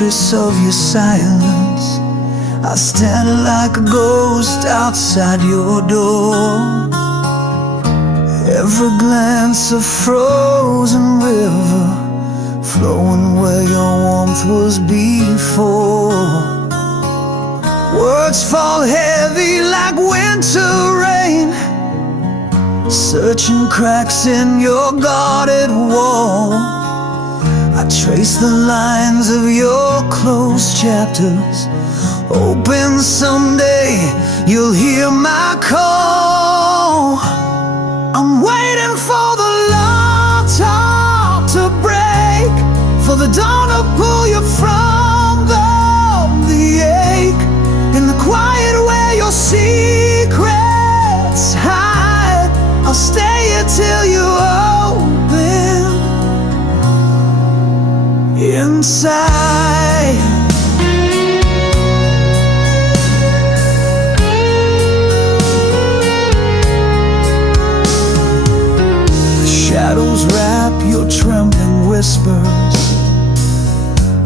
fortress of your silence. I stand like a ghost outside your door. Every glance a frozen river, flowing where your warmth was before. Words fall heavy like winter rain, searching cracks in your guarded wall. I trace the lines of your closed chapters, hoping someday you'll hear my call. I'm waiting for the long talk to break, for the dawn to pull you from the ache, in the quiet where your secrets hide. I'll stay here till you open inside. Shadows wrap your trembling whispers,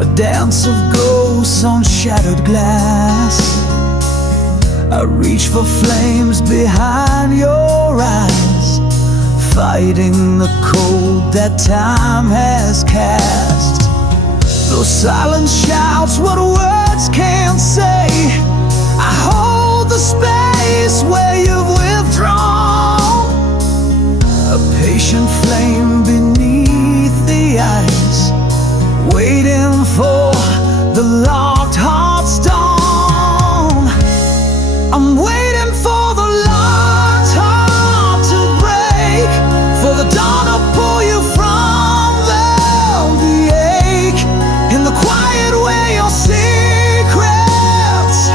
a dance of ghosts on shattered glass. I reach for flames behind your eyes, fighting the cold that time has cast. Those silent shouts, what words can't say. I hold the space where you've withdrawn, a patient flame beneath the ice, waiting for the locked heart's dawn. I'm waiting for the locked heart to break, for the dawn to pull you from the ache, in the quiet where your secrets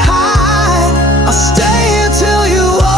hide. I'll stay here till you open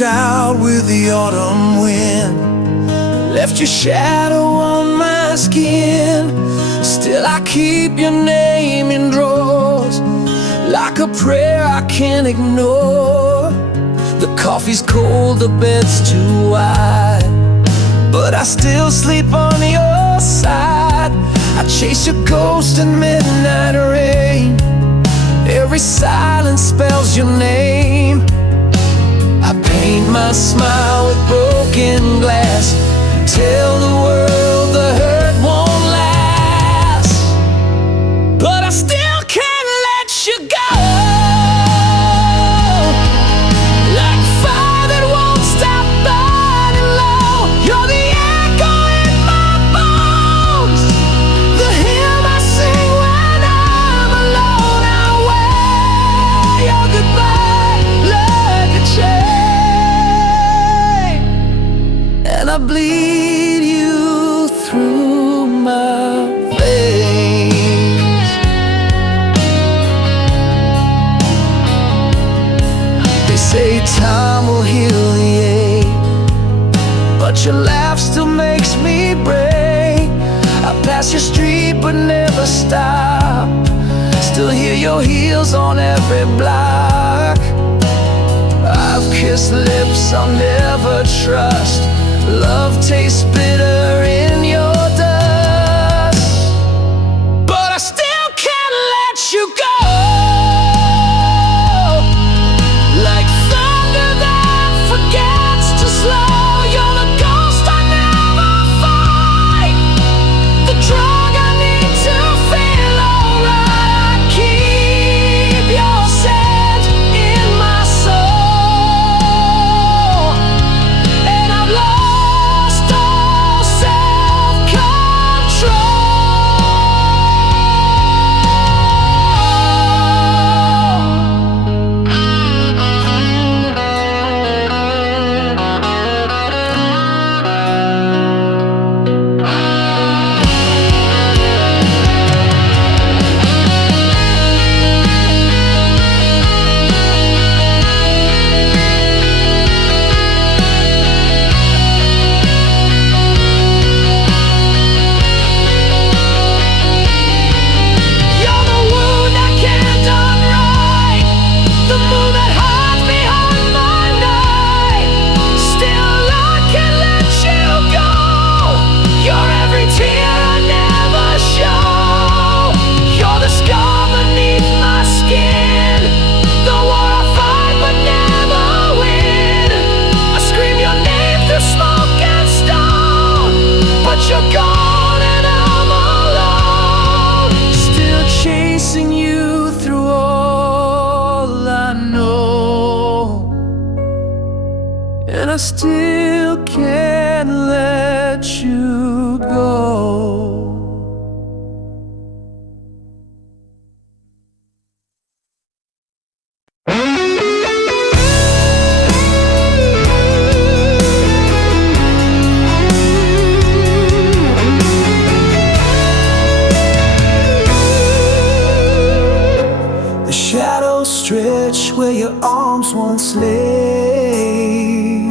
out with the autumn wind, left your shadow on my skin. Still I keep your name in drawers, like a prayer I can't ignore. The coffee's cold, the bed's too wide, but I still sleep on your side. I chase your ghost in midnight rain, every silence spells your name. I paint my smile with broken glass, tell the world the hurt won't last, but I still can't let you go. Like fire that won't stop burning low, you're the echo in my bones, the hymn I sing when I'm alone. I wear your goodbye like a chain, and I bleed you through my veins. They say time will heal the ache, but your laugh still makes me break. I pass your street but never stop, still hear your heels on every block. I've kissed lips I'll never trust. Love tastes bitter in your dust, but I still can't let you go. Like thunder that forgets to slow, you're the ghost I never fight, the drug I need to feel alright. I keep your scent in my soul, and I've lost all self-control. You're the wound I can't unwrite, the moon that hides behind my night. Still I can't let you go. You're every tear I never show. You're the scar beneath my skin, the war I fight but never win. I scream your name through smoke and stone, but you're gone and I'm alone. Still chasing you through all I know, and I still can't let you go. The shadows stretch where your arms once lay,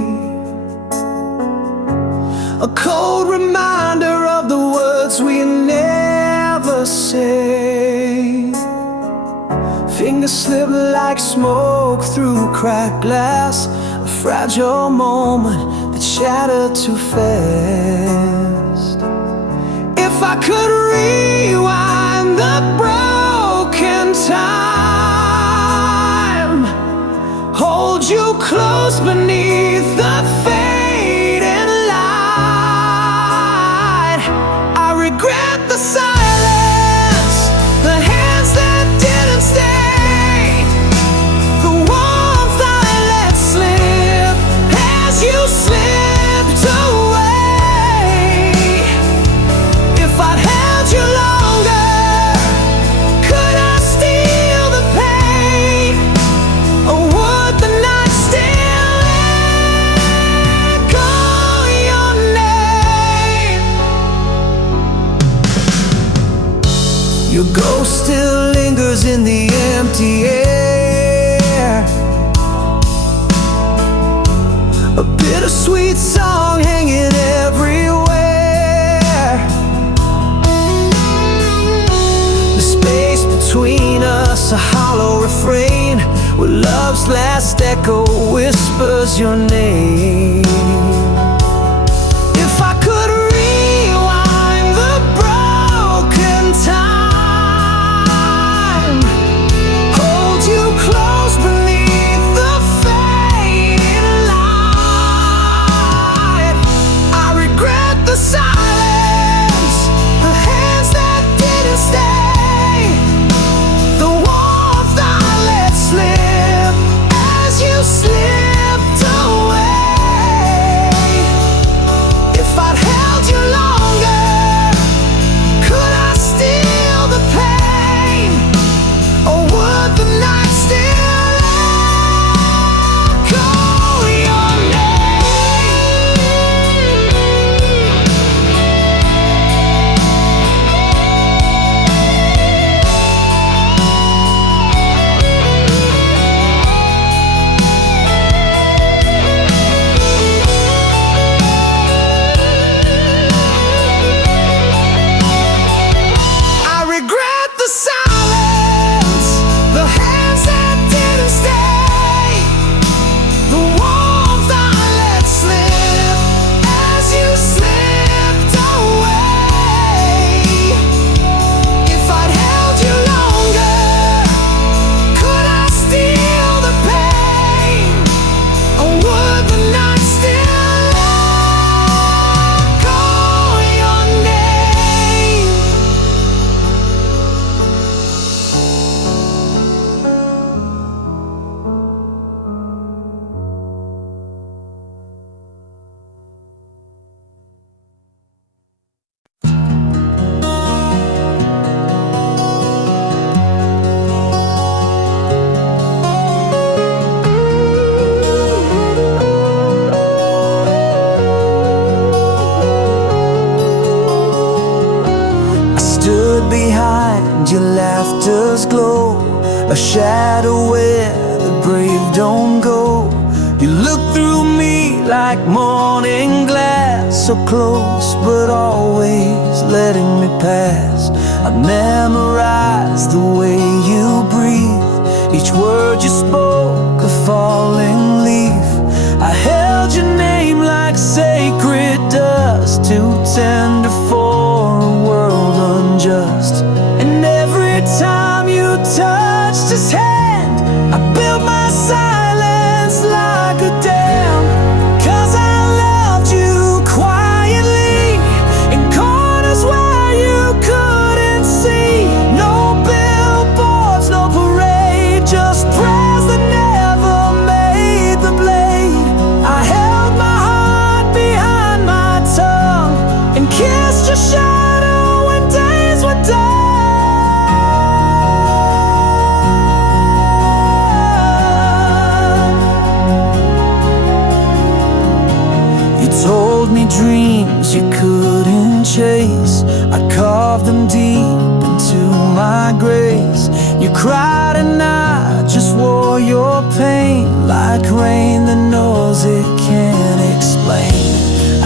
a cold reminder of the words we never say. Fingers slip like smoke through cracked glass, a fragile moment that shattered too fast. If I could rewind the broken time, hold you close beneath the fading light, I regret the silence, the hands that didn't stay, the warmth I let slip as you slipped away. If I'd held you longer, could I steal the pain, or would the night still echo your name? Your ghost still lingers in the empty air, a bittersweet song hanging everywhere. The space between us, a hollow refrain, where love's last echo whispers your name. If I could rewind the broken time, hold you close beneath the fading light, I regret the silence, the hands that didn't stay, the warmth I let slip as you slipped away. stood behind your laughter's glow, a shadow where the brave don't go. You look through me like morning glass, so close but always letting me pass. I memorized the way you breathe, each word you spoke a falling leaf. I held your name like sacred dust, too tender for a world unjust. And every time you touched his hand, I built my silence like a dam. 'Cause I loved you quietly, in corners where you couldn't see. No billboards, no parade, just prayers that never made the blade. I held my heart behind my tongue and kissed your shadow when days were done. You told me dreams you couldn't chase, I carved them deep into my grace. You cried and I just wore your pain like rain that knows it can't explain.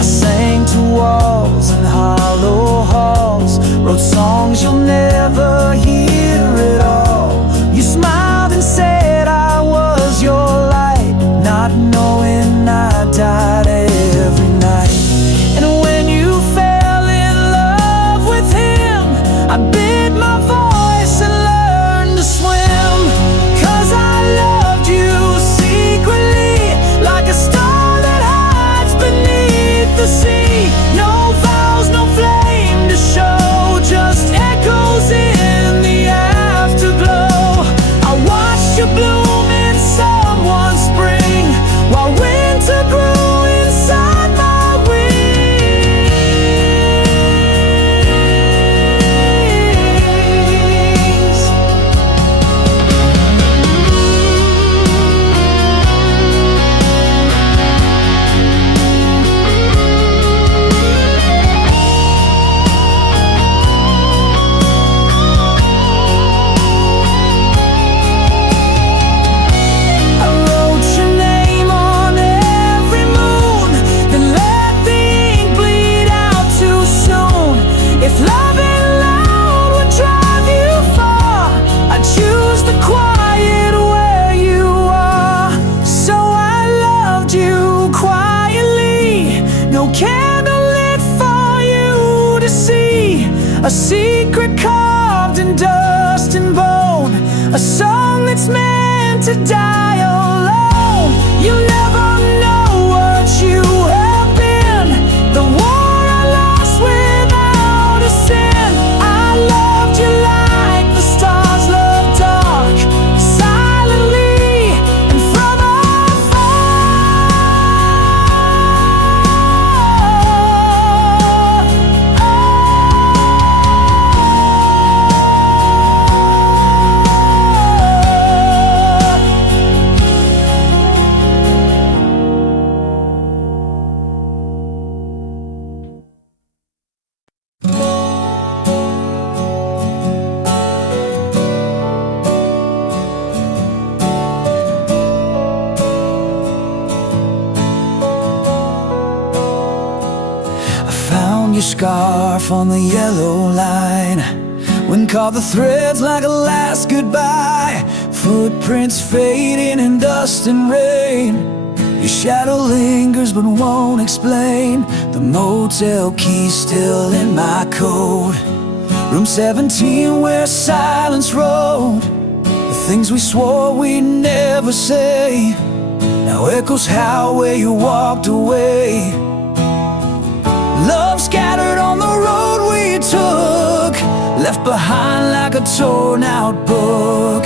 I sang to walls and hollow halls, wrote songs you'll never hear at all. You smiled and said I was your light, not knowing I died every night. And when you fell in love with him, I bid my voice and learned to swim. 'Cause I loved you secretly, like a star that hides beneath the sea. No vows, no flame to show, just echoes in the afterglow. I watched you bloom in someone's spring, while winter grew inside my wings. I wrote your name on every moon, then let the ink bleed out too soon. If loving loud would drive you far, I'd choose the quiet where you are. So I loved you quietly, no candle lit for you to see. A secret carved in dust and bone, a song that's meant to die alone. You'll never know what you have been, the war I lost without a sin. I loved you like the stars love dark, silently and from your scarf on the yellow line, wind caught the threads like a last goodbye. Footprints fading in dust and rain, your shadow lingers but won't explain. The motel key still in my coat, room 17 where silence rode. The things we swore we'd never say now echoes how where you walked away. Love scattered on the road we took, left behind like a torn out book.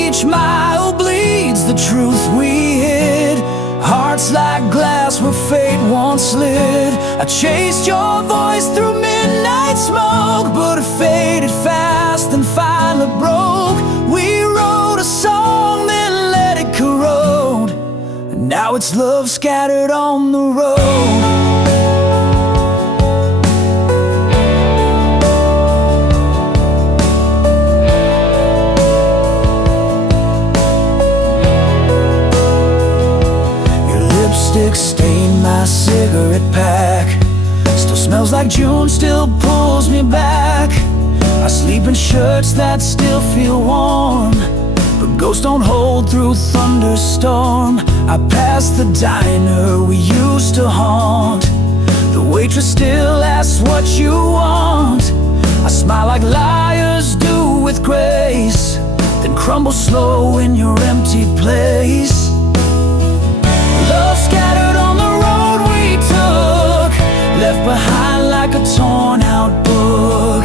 Each mile bleeds the truth we hid, hearts like glass where fate once slid. I chased your voice through midnight smoke, but it faded fast and finally broke. We wrote a song then let it corrode, and now it's love scattered on the road. June still pulls me back. I sleep in shirts that still feel warm, but ghosts don't hold through thunderstorm. I pass the diner we used to haunt. The waitress still asks what you want. I smile like liars do with grace, then crumble slow in your empty place. Love scattered on the road we took, left behind like a torn out book.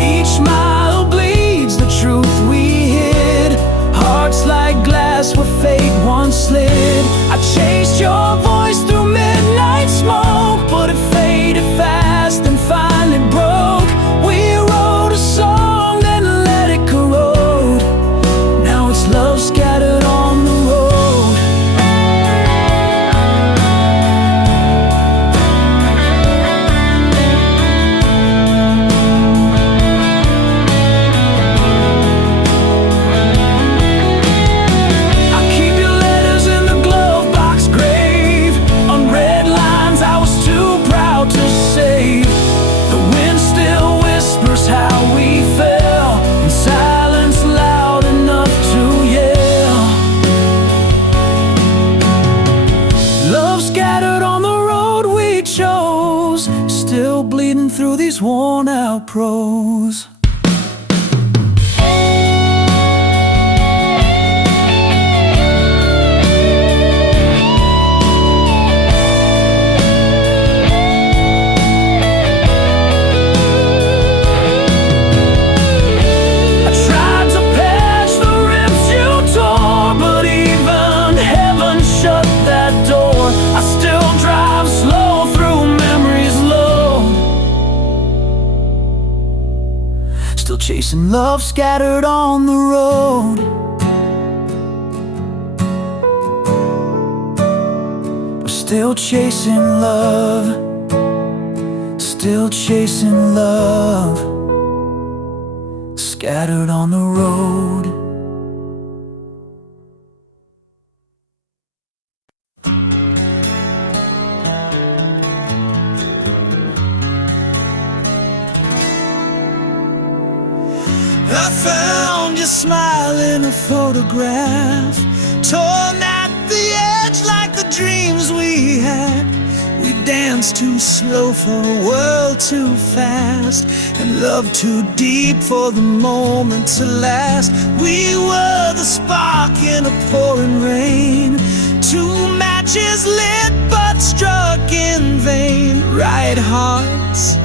Each mile bleeds the truth we hid, hearts like glass where fate once slid. I chased your voice through midnight smoke, but it faded fast and finally broke. We wrote a song, then let it corrode. Now it's love scattered on the road. I keep your letters in the glove box grave, unread lines I was too proud to save. The wind still whispers how we fell, in silence loud enough to yell. Love scattered on the road we chose, still bleeding through these worn out prose. I tried to patch the rips you tore, but even heaven shut that door. I still drive slow through memories low, still chasing love scattered on the road. We're still chasing love, still chasing love, scattered on the road. I found your smile in a photograph, torn at the edge like the dreams we had. We danced too slow for a world too fast, and love too deep for the moment to last. We were the spark in a pouring rain, two matches lit but struck in vain. Right hearts,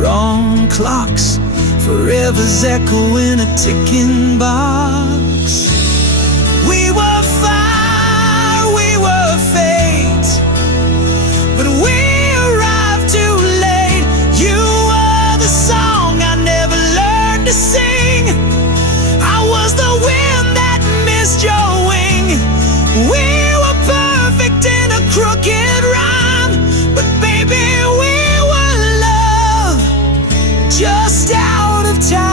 wrong clocks, forever's echo in a ticking box. We were fire, we were fate, but we arrived too late. You were the song I never learned to sing. I was the wind that missed your wing. We were perfect in a crooked rhyme, but baby we were love just out of time.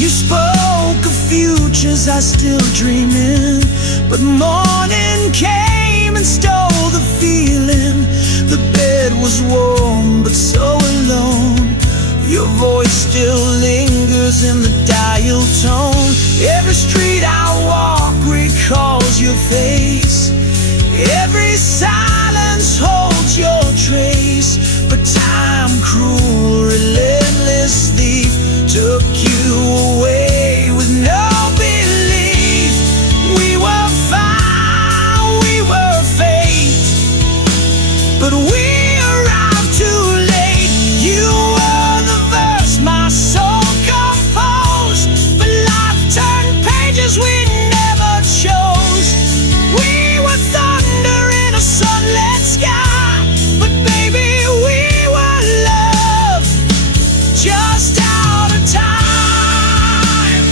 You spoke of futures I still dream in, but morning came and stole the feeling. The bed was warm but so alone. Your voice still lingers in the dial tone. Every street I walk recalls your face. Every silence holds your trace. But time, cruel, relentless thief, took you away with no belief. We were fire, we were fate, but we arrived too late. You were the verse my soul composed, but life turned pages we never chose. We were thunder in a sunlit sky, but baby we were love just out of time.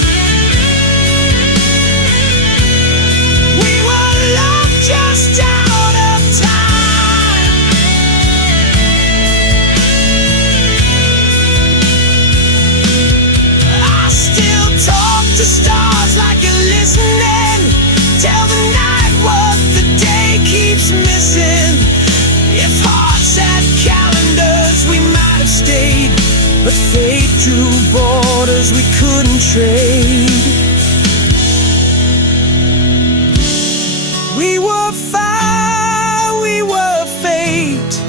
We were love just out of time. but fate drew borders we couldn't trade. We were fire, we were fate,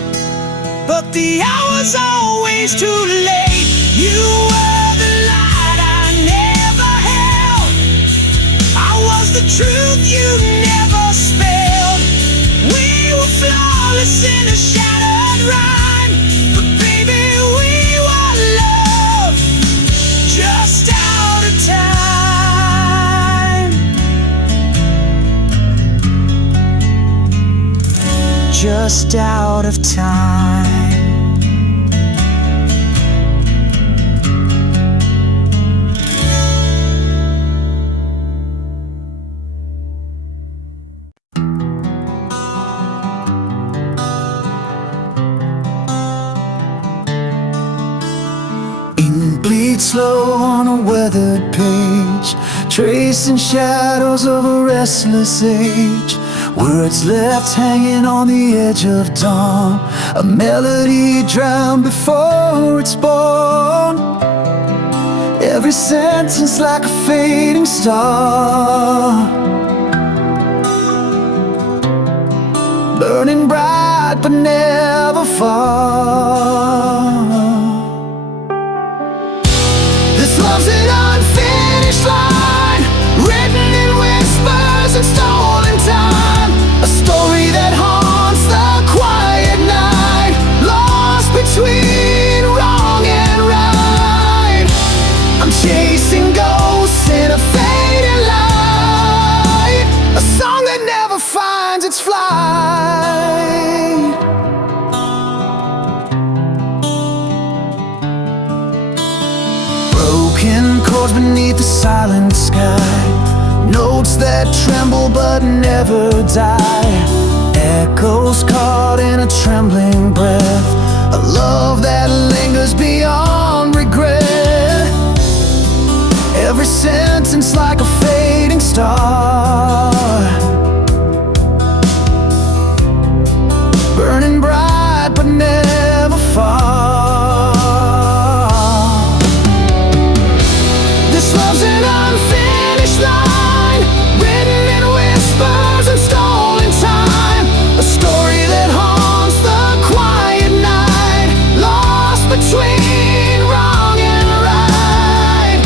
but the hour's always too late. You were the light I never held, I was the truth you never spelled. We were flawless in a shattered rhyme, but baby we were love, just out of time. Just out of time. Slow on a weathered page, tracing shadows of a restless age. Words left hanging on the edge of dawn, a melody drowned before it's born. Every sentence like a fading star, burning bright but never far. Love's an unfinished line, written in whispers and stolen time. A story that haunts the quiet night, lost between wrong and right. I'm chasing ghosts in a fading light, a song that never finds its flight. Broken chords beneath the silent sky, notes that tremble but never die. Echoes caught in a trembling breath, a love that lingers beyond regret. Every sentence like a fading star, burning bright but never far. Love's an unfinished line, written in whispers and stolen time. A story that haunts the quiet night, lost between wrong and right.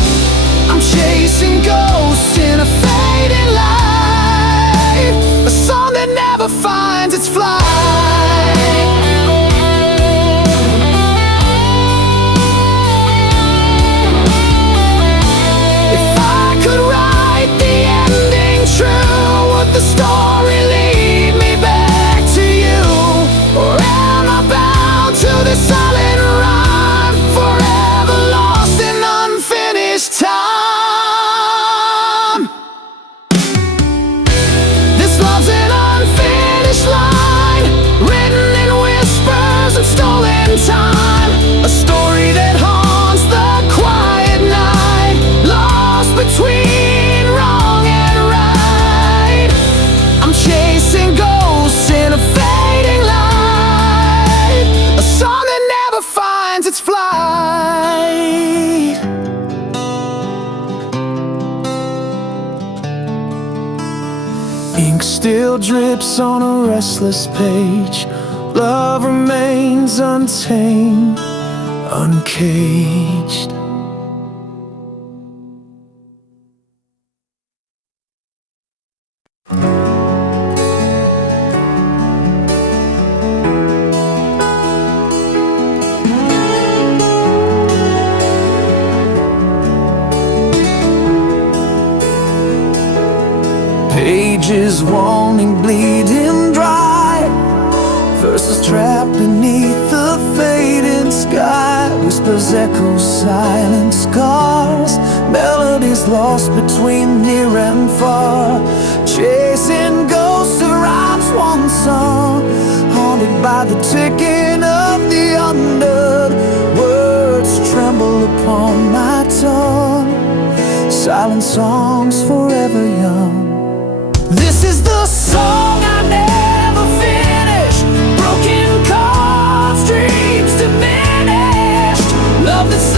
I'm chasing ghosts in a fading light, a song that never finds its flight. Would the story lead me back to you, or am I bound to this silent rhyme, forever lost in unfinished time? This love's an unfinished line, written in whispers and stolen time. A story that haunts the quiet night, lost between wrong and right. I'm chasing ghosts in a fading light, a song that never finds its flight. Ink still drips on a restless page, love remains untamed, uncaged. Pages wanting, bleeding dry, verses trapped beneath the fading sky. Whispers echo silent scars, melodies lost between near and far. Chasing ghosts of rhymes once sung, haunted by the ticking of the undead. Words tremble upon my tongue, silent songs forever young. This is the song I never finished, broken chords, dreams diminished, love that's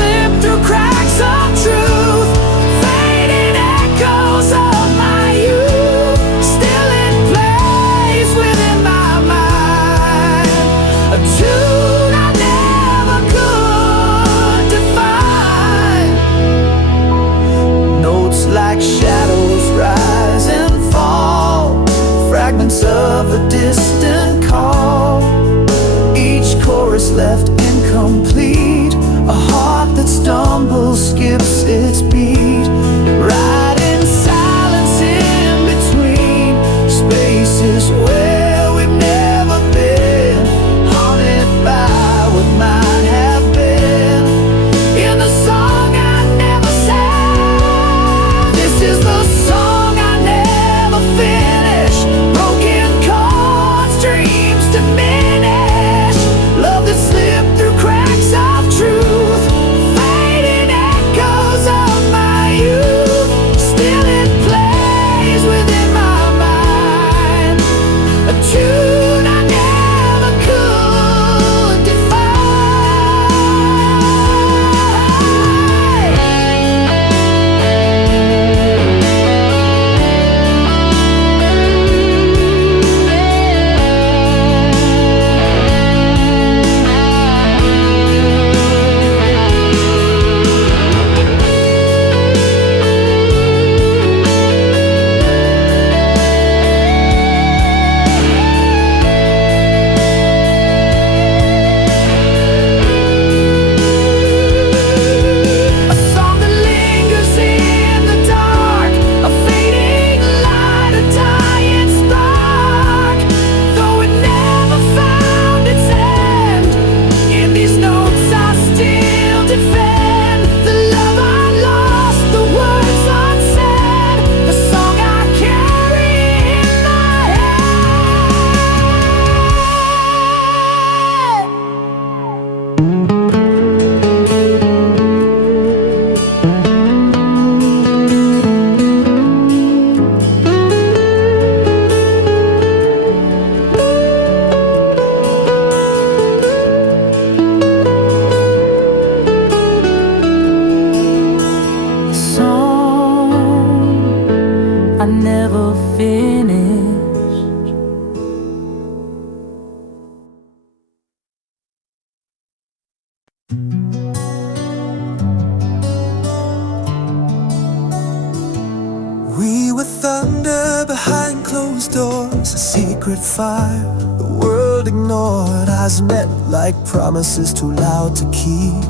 a secret fire the world ignored. Eyes met like promises too loud to keep,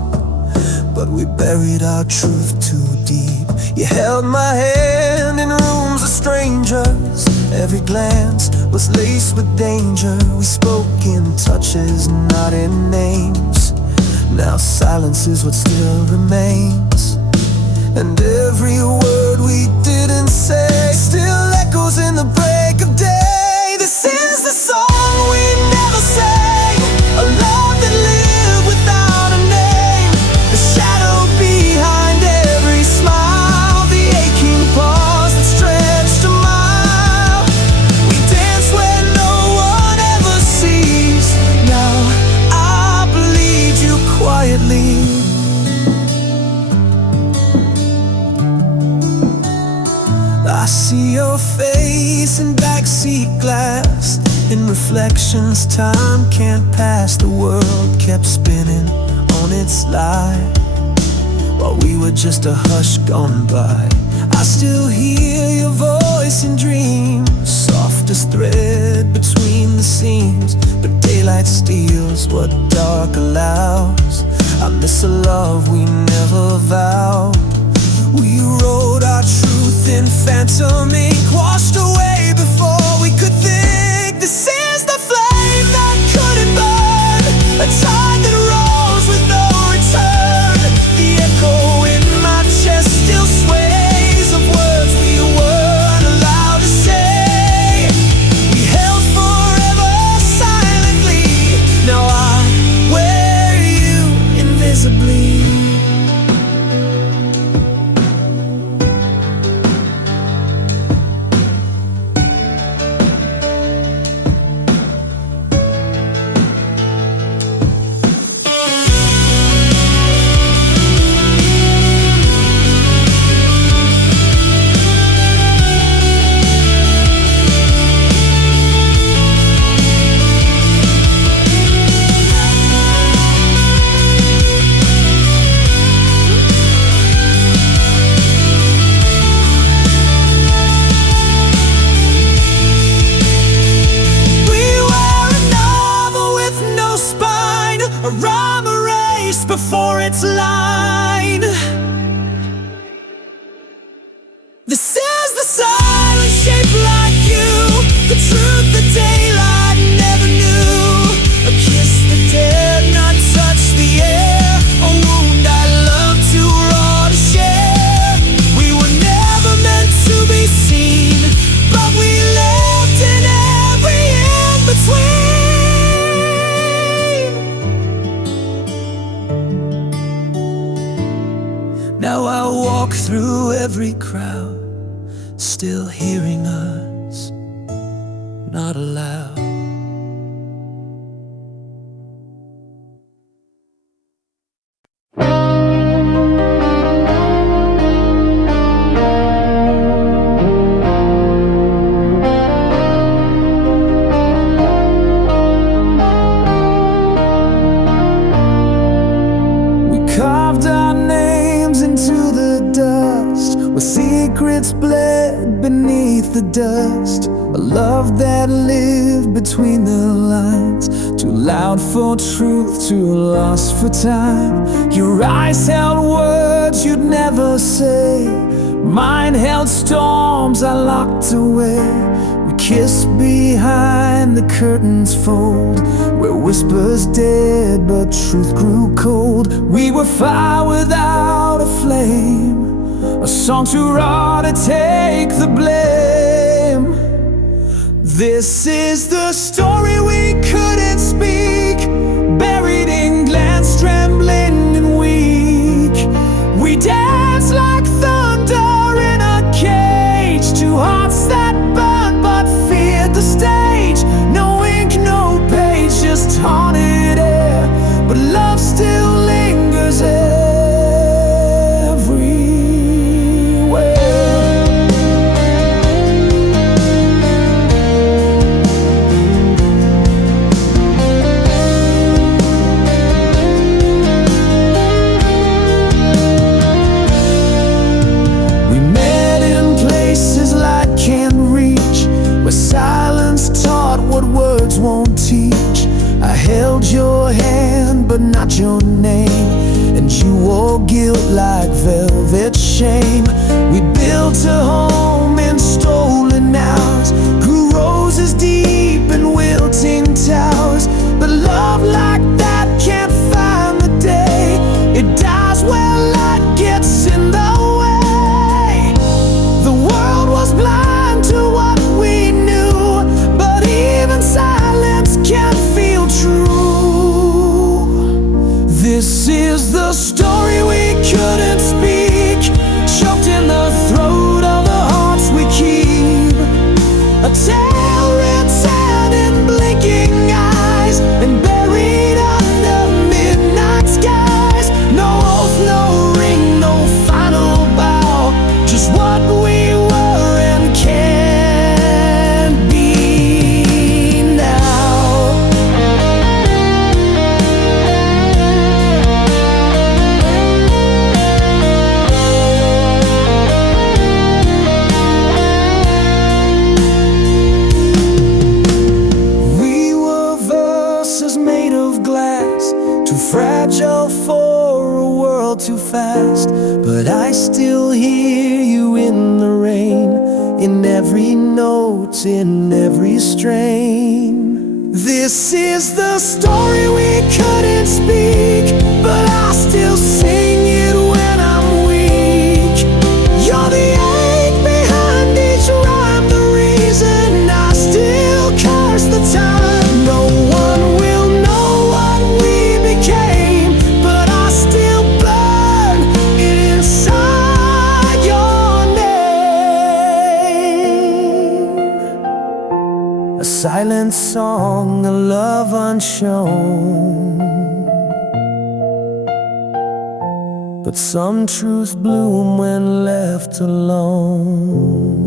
but we buried our truth too deep. You held my hand in rooms of strangers. Every glance was laced with danger. We spoke in touches, not in names. Now silence is what still remains, and every word we didn't say still echoes in the break of day. This is the song we never sang, a love that lived without a name. The shadow behind every smile, the aching pause that stretched a mile. We dance where no one ever sees. Now I bleed you quietly. I see your face in backseat glass. In reflections time can't pass. The world kept spinning on its lie, while we were just a hush gone by. I still hear your voice in dreams, softest thread between the seams. But daylight steals what dark allows. I miss a love we never vowed. We wrote our truth in phantom ink, washed away before we could think. This is the flame that couldn't burn, a tide that rolls with no return. The echo in my chest still sways of words we weren't allowed to say. We held forever silently. Now I wear you invisibly. A rhyme erased before its line. This is the silence shaped like you, the truth the daylight never knew. A kiss that dared not touch the air, a wound I love too raw to share. We were never meant to be seen, but we lived in every in-between. Now I walk through every crowd, still hearing us, not aloud. We carved our names into the dust, where secrets bled beneath the dust. A love that lived between the lines, too loud for truth, too lost for time. Your eyes held words you'd never say, mine held storms I locked away. We kissed behind the curtain's fold, where whispers dead but truth grew cold. We were fire without a flame, a song too raw to take the blame. This is the story we couldn't speak, buried in glance, trembling and weak. We danced like thunder in a cage, two hearts that burned but feared the stage. No ink, no page, just haunted air, but love still lingers everywhere. age. I held your hand but not your name, and you wore guilt like velvet shame. We built a home in stolen hours, grew roses deep in wilting towers. But love like that can't find the day. It dies when light gets in the way. The world was blind to what we knew, but even silence can feel true. This is the story we couldn't speak, choked in the throat of the hearts we keep. A tale written in blinking eyes and buried under midnight skies. No oath, no ring, no final bow, just what we were and can be now. We were verses made of glass, too fragile for a world too fast. But I still hear you in the rain, in every note, in every strain. This is the story we couldn't speak, but I still sing it when I'm weak. You're the ache behind each rhyme, the reason I still curse the time. No one will know what we became, but I still burn it inside your name. A silent song, a love unshown, but some truth bloom when left alone.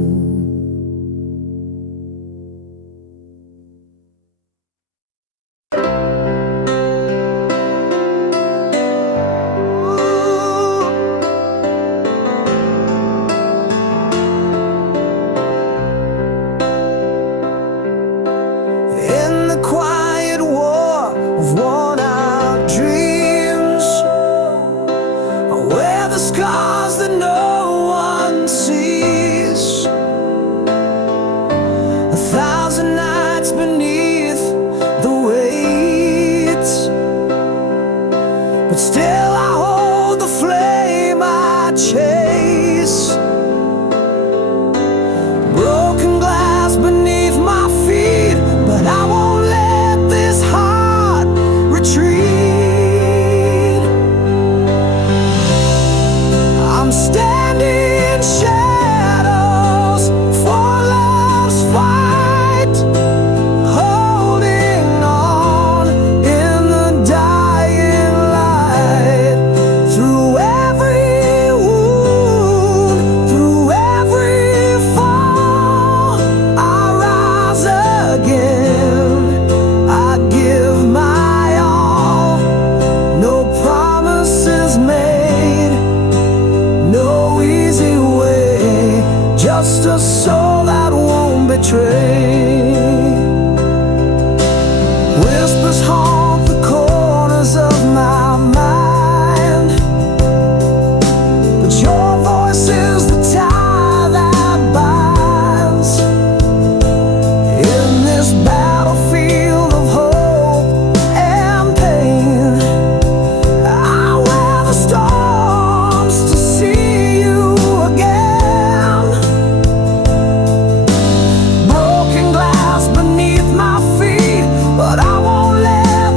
In the quiet war of worn-out dreams, I wear the scars that no one sees. 1,000 nights beneath the weight, but still I hold the flame I chase. Broken glass beneath my feet, but I won't let this heart retreat. I'm standing in shadows for love's fight, holding on in the dying light. Through every wound, through every fall, I rise again. I give my all. No promises made, no easy way, just a soul that won't betray. Whispers haunt the corners of my mind, but your voice is the tie that binds. In this battlefield of hope and pain, I wear the storms to see you again. Broken glass beneath my feet, but I won't let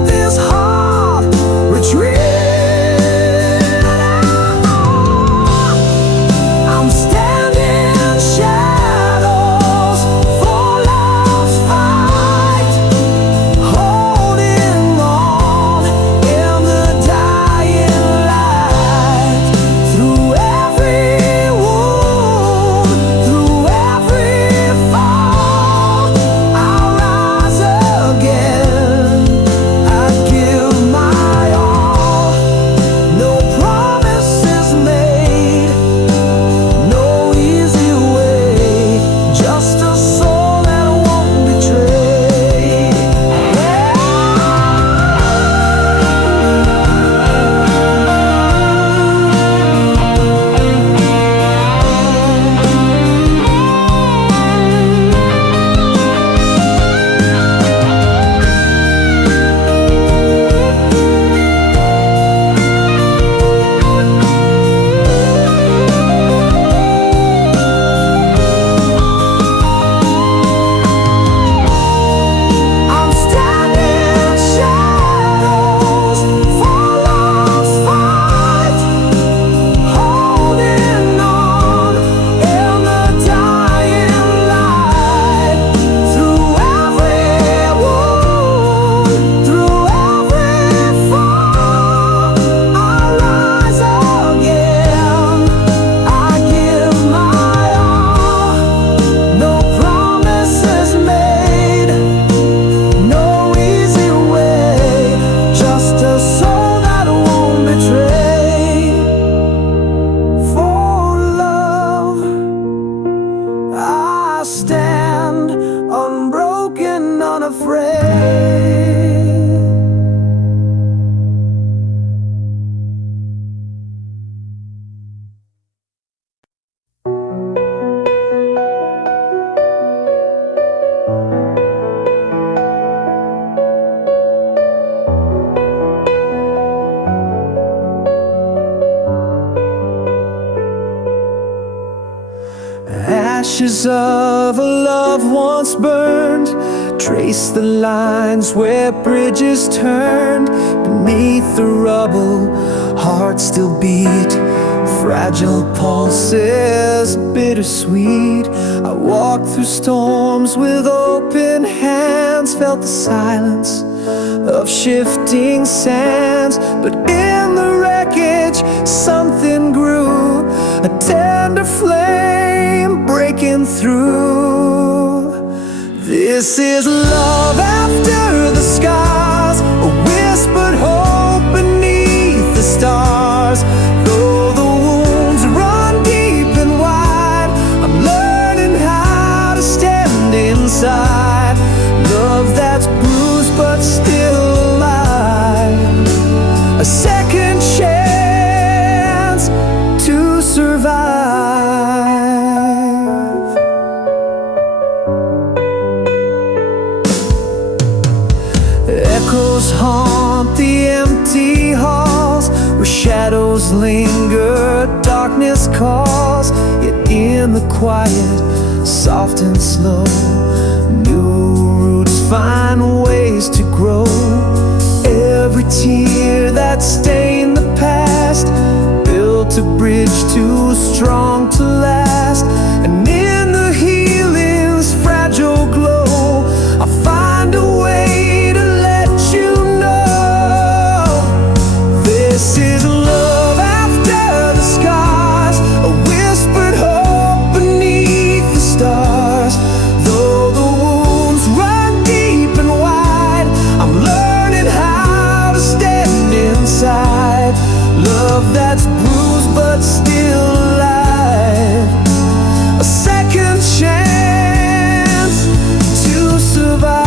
ashes of a love once burned, trace the lines where bridges turned. Beneath the rubble, hearts still beat, fragile pulses, bittersweet. I walked through storms with open hands, felt the silence of shifting sands. But in the wreckage, something grew, a tender flame breaking through. This is love after the scars, a whispered hope beneath the stars. Though the wounds run deep and wide, I'm learning how to stand inside. Love that's bruised but still alive, a second chance to survive. Echoes haunt the empty halls, where shadows linger, darkness calls. Yet in the quiet, soft and slow, new roots find ways to grow. Every tear that stained the past built a bridge too strong to last. And in the healing's fragile glow, I'll find a way to let you know. This is love after the scars, a whispered hope beneath the stars. Though the wounds run deep and wide, I'm learning how to stand inside. Love that's bruised but still alive, a second chance to survive.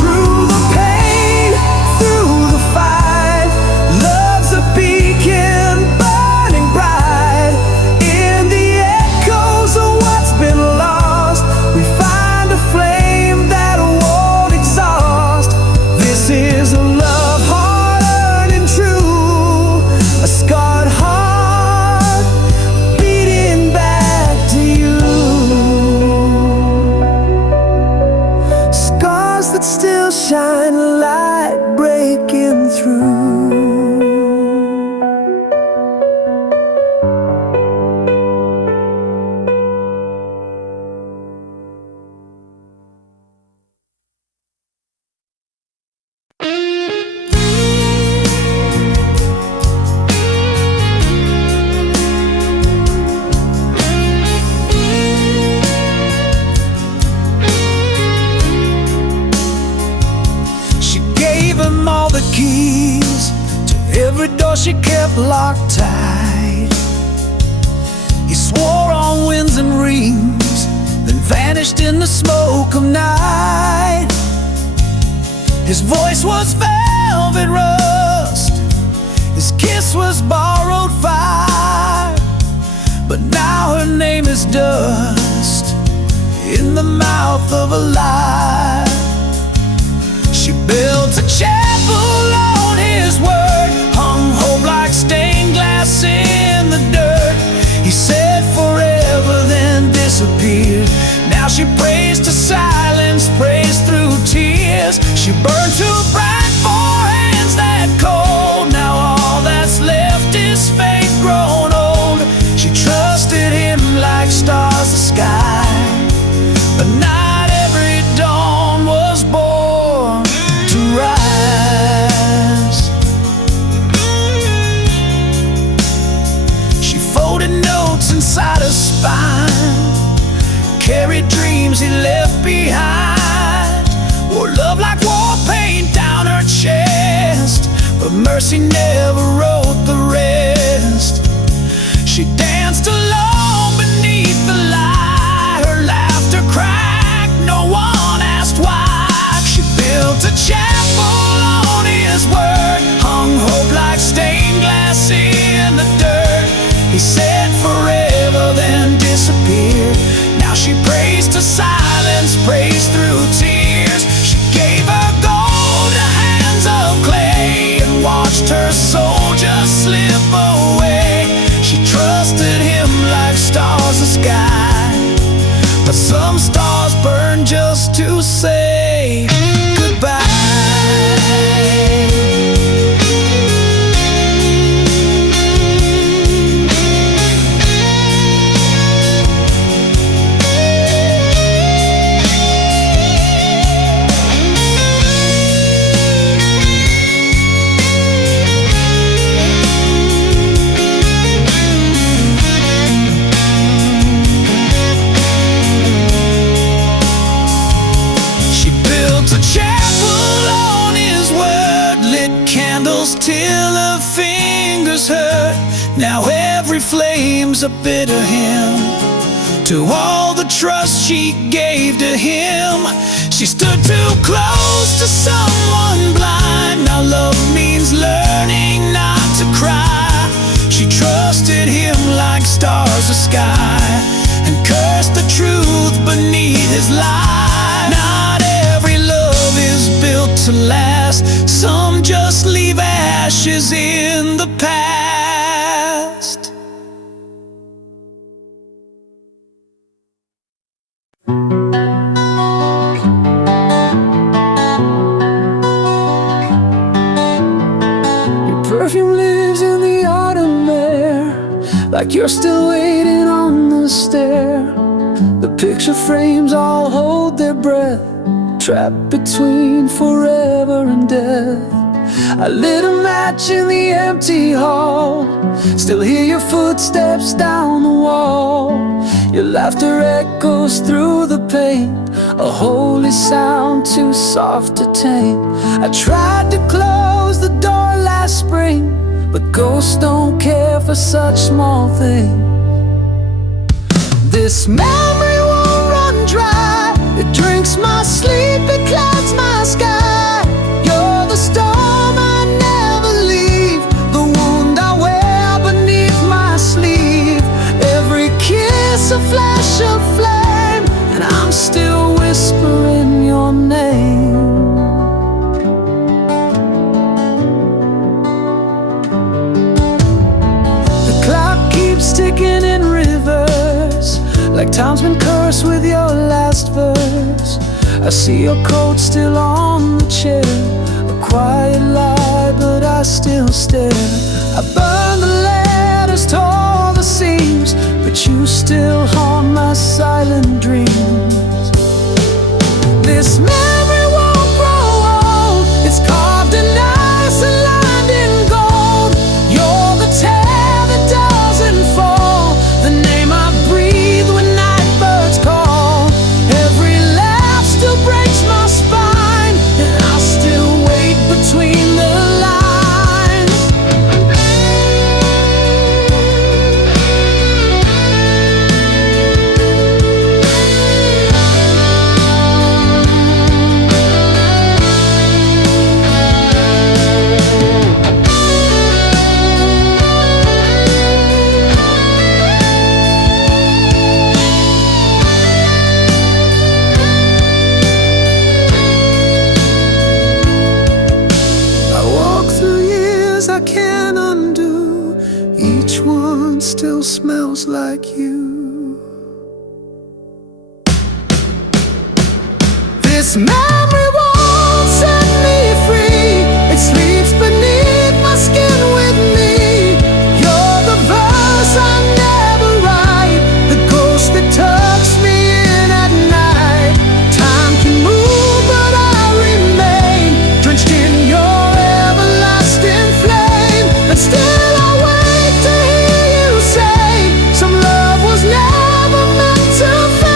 Through the pain, through the fight, love's a beacon burning bright. In the echoes of what's been lost, we find a flame that won't exhaust. This is a love hard and true, a scarred heart beating back to you. Scars that still shine a light breaking through. She gave him all the keys to every door she kept locked tight. He swore on winds and rings, then vanished in the smoke of night. His voice was velvet rust, his kiss was borrowed fire. But now her name is dust in the mouth of a lie. She built a chapel on his word, hung hope like stained glass in the dirt. He said forever, then disappeared. Now she prays to silence, prays through tears. She burned too bright for hands that cold. Now all that's left is faith grown old. She trusted him like stars the sky, but not every dawn was born to rise. She folded notes inside her spine, carried dreams he left behind. Wore love like war paint down her chest, but mercy never wrote the rest. She danced alone beneath the light, her laughter cracked, no one asked why. She built a chapel on his word, hung to silence praise through tears. She gave her gold to hands of clay and watched her soul just slip away. She trusted him like stars the sky, but some stars burn just to say goodbye. Till her fingers hurt. Now every flame's a bitter hymn to all the trust she gave to him. She stood too close to someone blind. Now love means learning not to cry. She trusted him like stars the sky and cursed the truth beneath his lie. Not every love is built to last. Some just leave ashes in the past. Your perfume lives in the autumn air, like you're still waiting on the stair. The picture frames all hold their breath, trapped between forever and death. I lit a match in the empty hall, still hear your footsteps down the wall. Your laughter echoes through the pain, a holy sound too soft to tame. I tried to close the door last spring, but ghosts don't care for such small things. This memory won't run dry, it drinks my sleep, it clouds my sky. You're the storm I never leave, the wound I wear beneath my sleeve. Every kiss a flash of flame, and I'm still whispering your name. The clock keeps ticking in reverse, like time's been cursed with your last verse. I see your coat still on the chair, a quiet lie, but I still stare. I burned the letters, tore the seams, but you still haunt my silent dreams. This memory won't grow old, it's carved in ice and lined in gold. You're the tear that doesn't fall, the name I breathe when night birds call. Every laugh still breaks my spine, and I still wait between the lines. I can't undo, each one still smells like you. This memory won't set me free, it sleeps beneath my skin with me. You're the verse I never write, the ghost that tucks me in at night. Time can move but I remain, drenched in your everlasting flame. And still I wait to hear you say, some love was never meant to fade.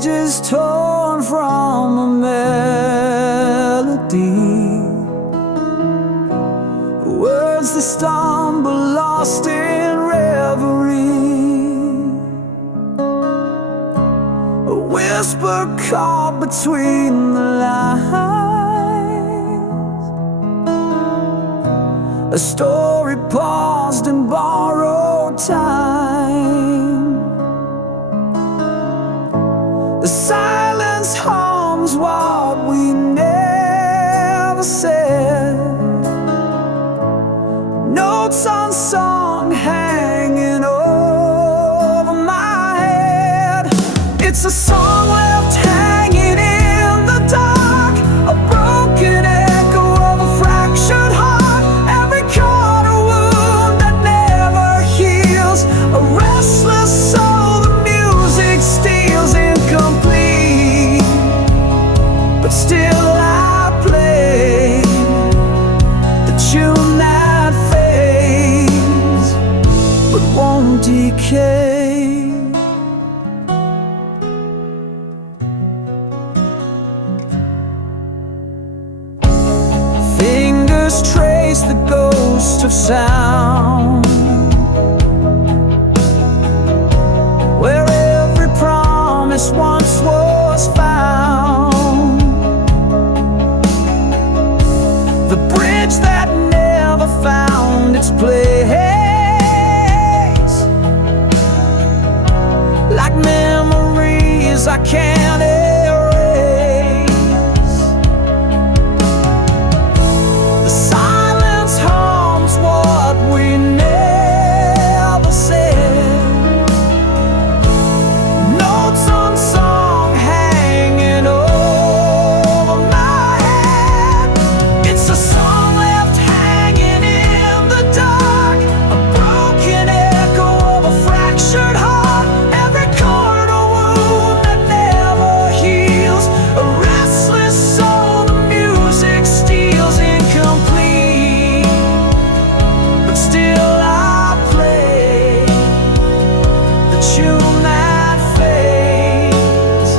pages torn from a melody, words that stumble lost in reverie, a whisper caught between the lines, a story paused in borrowed time. The silence hums what we never said, notes unsung hanging over my head. It's a song left hanging in the dark, a broken echo of a fractured heart, every corner wound that never heals, a restless soul the music steals, incomplete, but still I play the tune that fades but won't decay. Fingers trace the ghost of sound, where every promise once was found, the bridge that never found its place, like memories I can't erase. The silence hums what we never said, notes unsung hanging over my head. It's a song left hanging in the dark, a broken echo of a fractured heart, every corner wound that never heals, a restless soul the music steals, incomplete, but still I play the tune that fades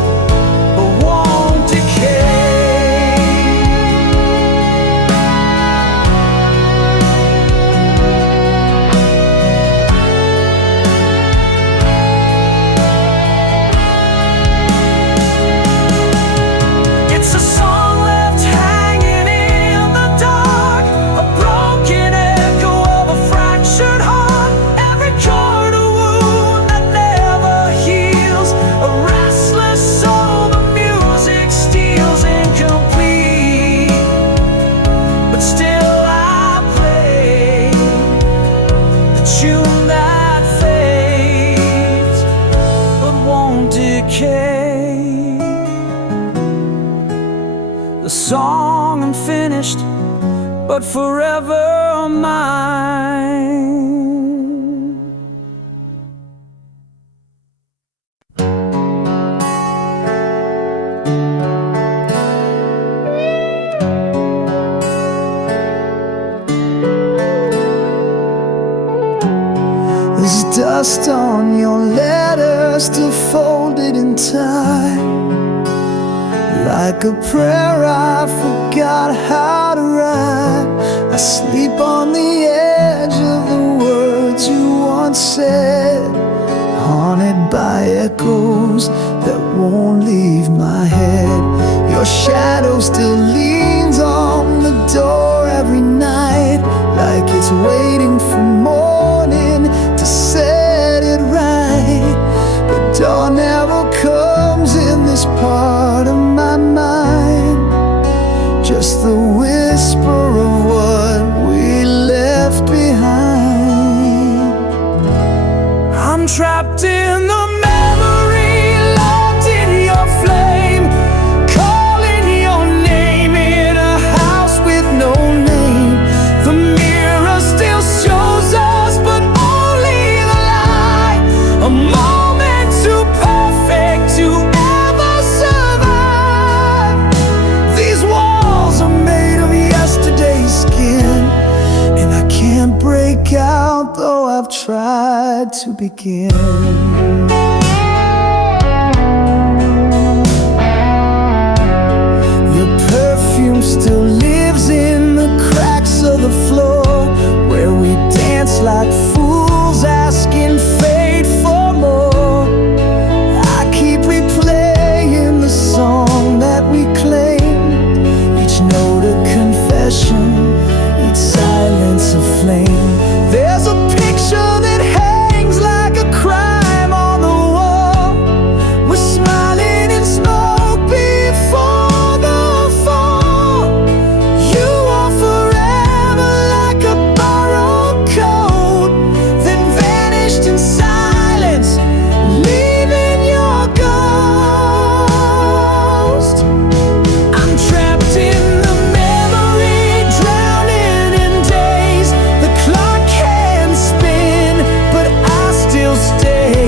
but won't decay. It's a song left hanging in the dark, a broken echo of a fractured heart, every corner wound that never heals, a restless soul the music steals, incomplete, but still I play the tune that fades but won't decay. The song unfinished, but forever mine. There's dust on your letter, still folded in time, like a prayer I forgot how to write. I sleep on the edge of the words you once said, haunted by echoes that won't leave my head. Your shadow still leans on the door every night, like it's waiting for morning to set it right. But dawn never comes in this part of my mind, just the whisper of what we left behind. I'm trapped in the memory, locked in your flame, calling your name in a house with no name. The mirror still shows us, but only the light, a moment too perfect to ever survive. These walls are made of yesterday's skin, and I can't break out, though I've tried to begin. the floor, where we dance like fools, asking fate for more. I keep replaying the song that we claimed, each note a confession, each silence a flame. There's a picture that hangs like a crime on the wall. We're smiling in smoke before the fall. You are forever like a borrowed coat, then vanished in silence, leaving your ghost. I'm trapped in the memory, drowning in days. The clock can spin, but I still stay.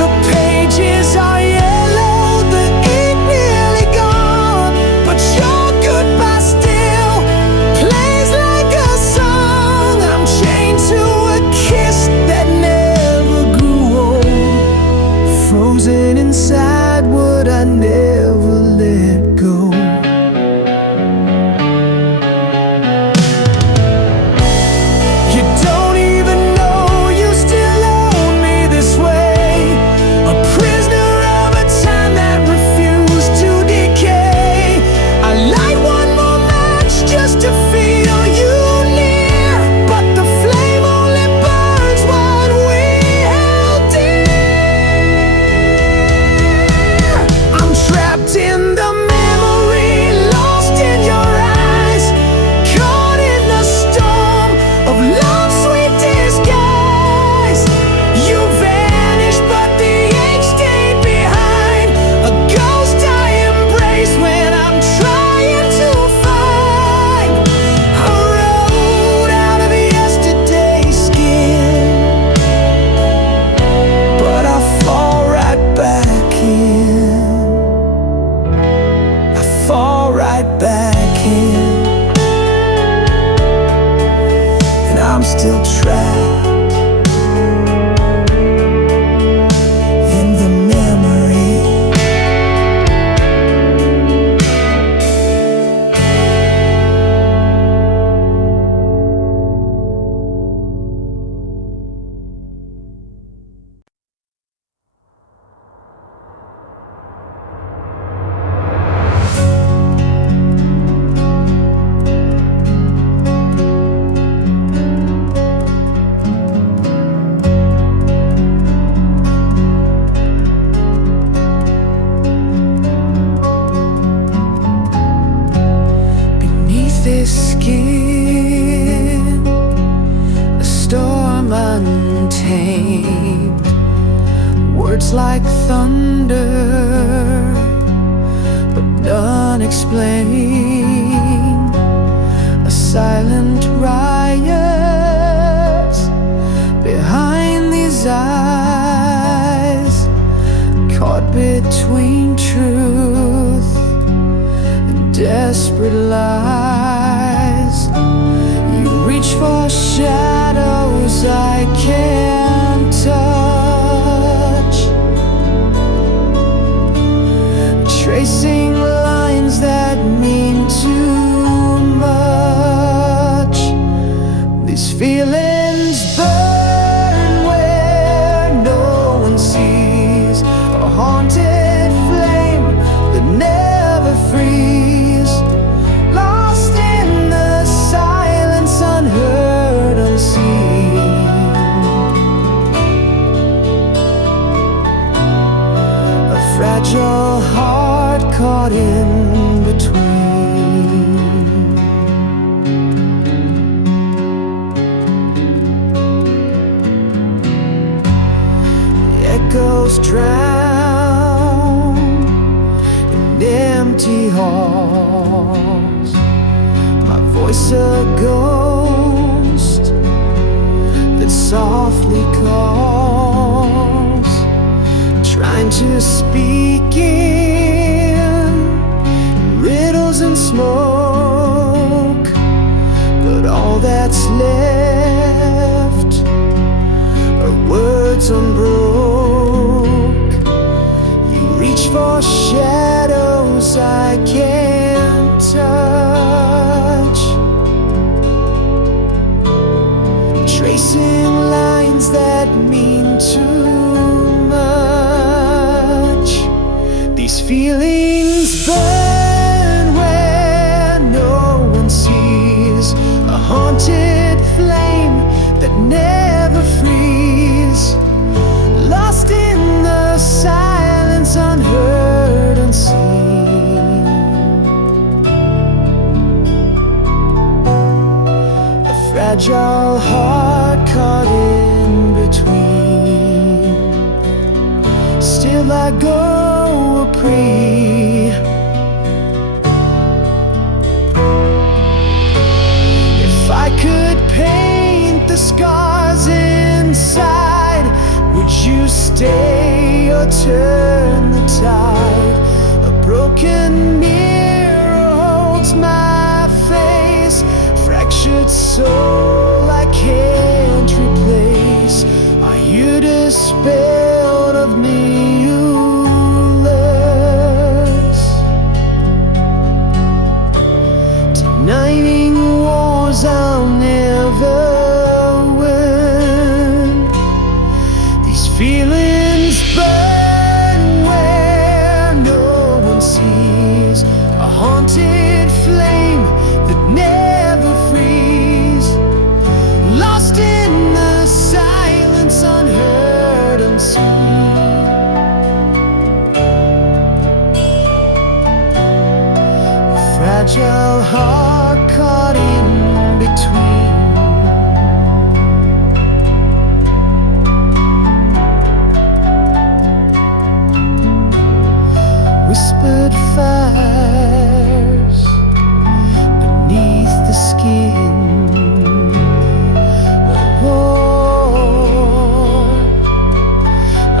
The pages are yellow, the ink nearly gone, but your goodbye still plays like a song. I'm chained to a kiss that never grew old, frozen inside what I never let go. You don't even know you still own me this way, a prisoner of a time that refused to decay. I light one more match just to feel you near, but the flame only burns what we held dear. I'm trapped in the memory, lost in your eyes, caught in the storm of love's sweet disguise. You vanished, but the ink stayed behind, a ghost I embrace when I'm trying to find a road out of yesterday's skin. But I fall right back in, I fall right back in, and I'm still trapped in the memory. Beneath this skin, a storm untamed, words like thunder, but none explain. A silent riot behind these eyes, caught between truth and desperate lies. You reach for shadows I can't touch, tracing lines that mean too much. These feelings burn where no one sees, a haunted flame that never frees, lost in the silence, unheard, unseen. A fragile heart caught in between. The echoes drown in empty halls, my voice a ghost that softly calls, trying to speak in riddles and smoke, but all that's left are words unbroke. You reach for shadows I can't touch, turn the tide. A broken mirror holds my face, fractured soul I can't replace. Are you dispelled of me, denying wars I'll never win? These feelings burn where no one sees, a haunted flame that never frees, lost in the silence, unheard, unseen. A fragile heart caught in between. Whispered fires beneath the skin. A war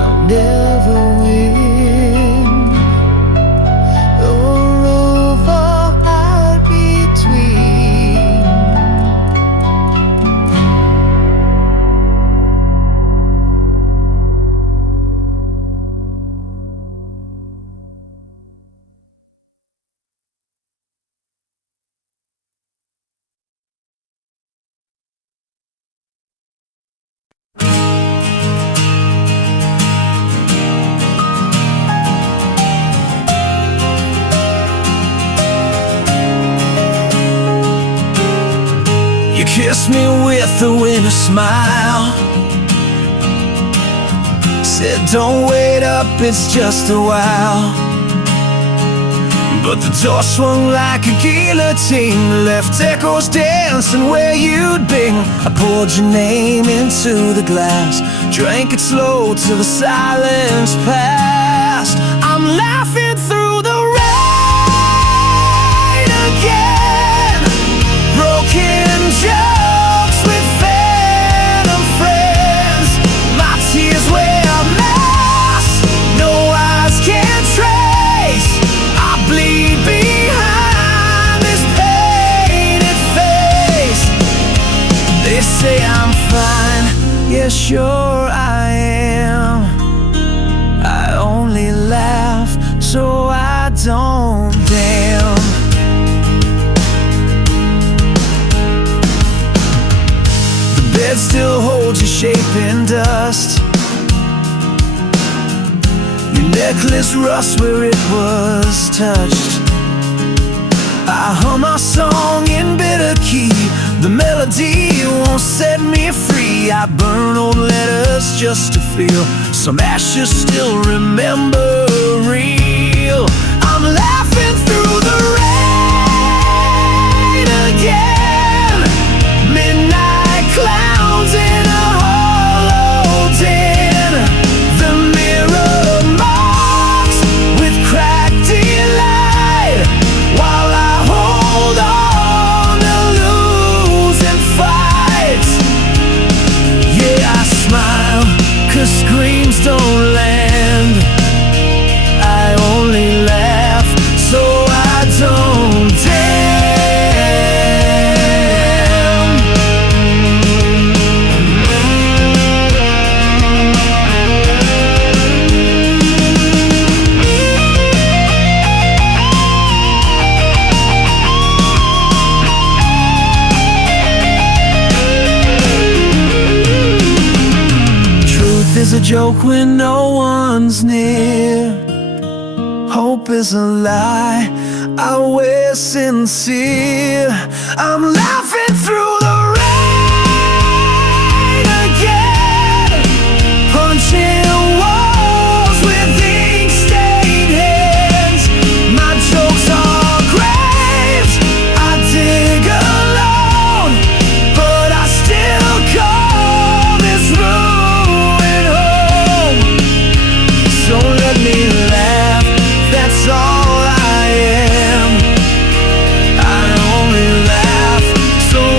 I'll never win. A rover out between. You kissed me with a winter smile, said don't wait up, it's just a while. But the door swung like a guillotine, left echoes dancing where you'd been. I poured your name into the glass, drank it slow till the silence passed. I'm laughing through the rain again, broken jokes with phantom friends. My tears wear masks no eyes can trace. I bleed behind this painted face. They say I'm fine, yeah sure I am. I only laugh so I don't damn. Bed still holds your shape in dust, your necklace rust where it was touched. I hum our song in bitter key, the melody won't set me free. I burn old letters just to feel some ashes still remember real. I'm laughing through the rain again, midnight clouds in a hollow den. The mirror marks with cracked delight, while I hold on to losing fights. Yeah, I smile, 'cause screams don't land. I only laugh so I don't damn. Truth is a joke when no one's near. Hope is a lie, I wear sincere. I'm laughing through the rain again, punching walls with ink-stained hands. My jokes are graves I dig alone, but I still call this ruin home. So let me laugh, that's all I am. I only laugh so I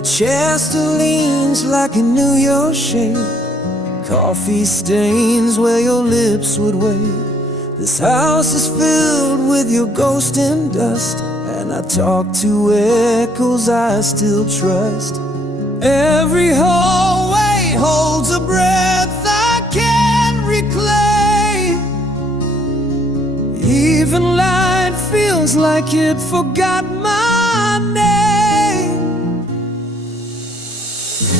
The chair still leans like it knew your shape. Coffee stains where your lips would wait. This house is filled with your ghost and dust, and I talk to echoes I still trust. Every hallway holds a breath I can't reclaim. Even light feels like it forgot my name.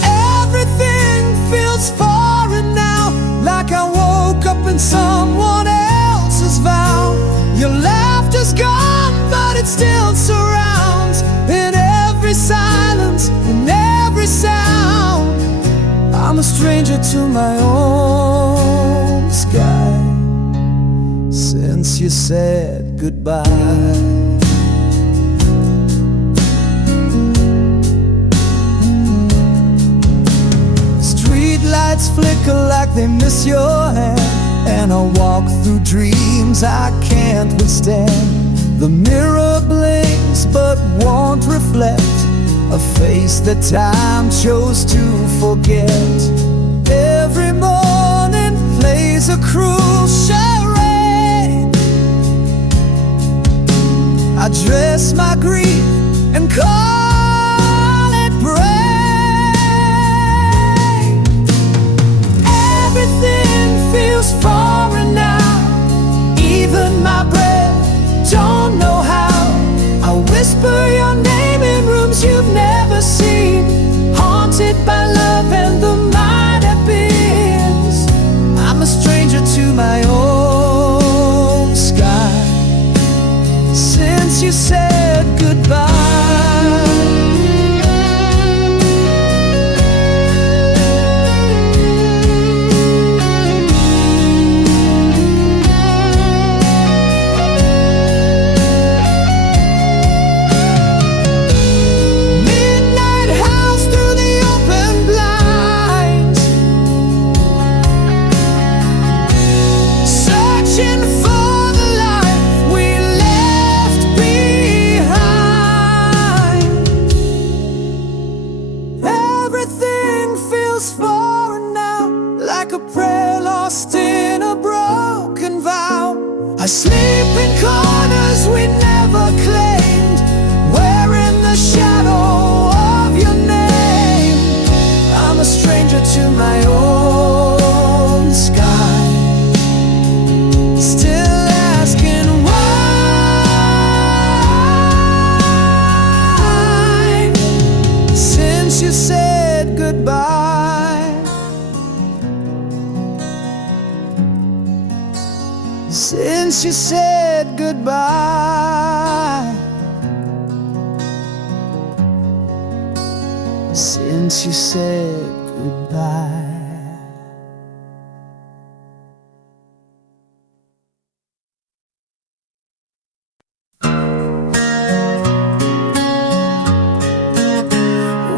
Everything feels foreign now, like I woke up in someone else's vow. Your laughter's gone, but it still surrounds. In every silence, in every sound, I'm a stranger to my own sky since you said goodbye. Lights flicker like they miss your hand, and I walk through dreams I can't withstand. The mirror blinks but won't reflect a face that time chose to forget. Every morning plays a cruel charade. I dress my grief and call it brave. Everything feels foreign now, even my breath, don't know how. I whisper your name in rooms you've never seen, haunted by love and the might have beens. I'm a stranger to my own sky since you said goodbye. I sleep in corners we never claimed, wearing the shadow of your name. I'm a stranger to my own sky, still asking why, since you said goodbye. Since you said goodbye. Since you said goodbye.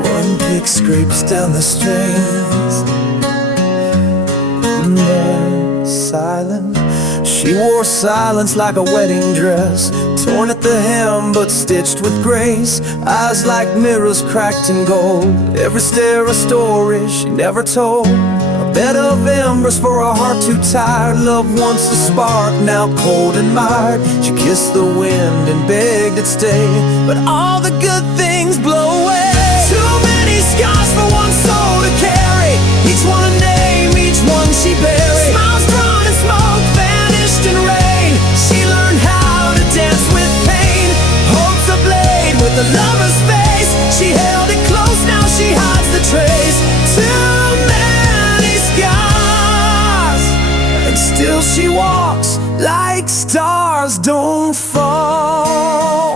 One pick scrapes down the strings, and they're silent. She wore silence like a wedding dress, torn at the hem but stitched with grace. Eyes like mirrors cracked in gold, every stare a story she never told. A bed of embers for a heart too tired. Love once a spark, now cold and mired. She kissed the wind and begged it stay, but all the good things blow away. Too many scars for one soul to carry, each one a name, each one she buried. Smiles drawn in smoke, in rain, she learned how to dance with pain. Holds the blade with a lover's face, she held it close, now she hides the trace. Too many scars, and still she walks like stars don't fall.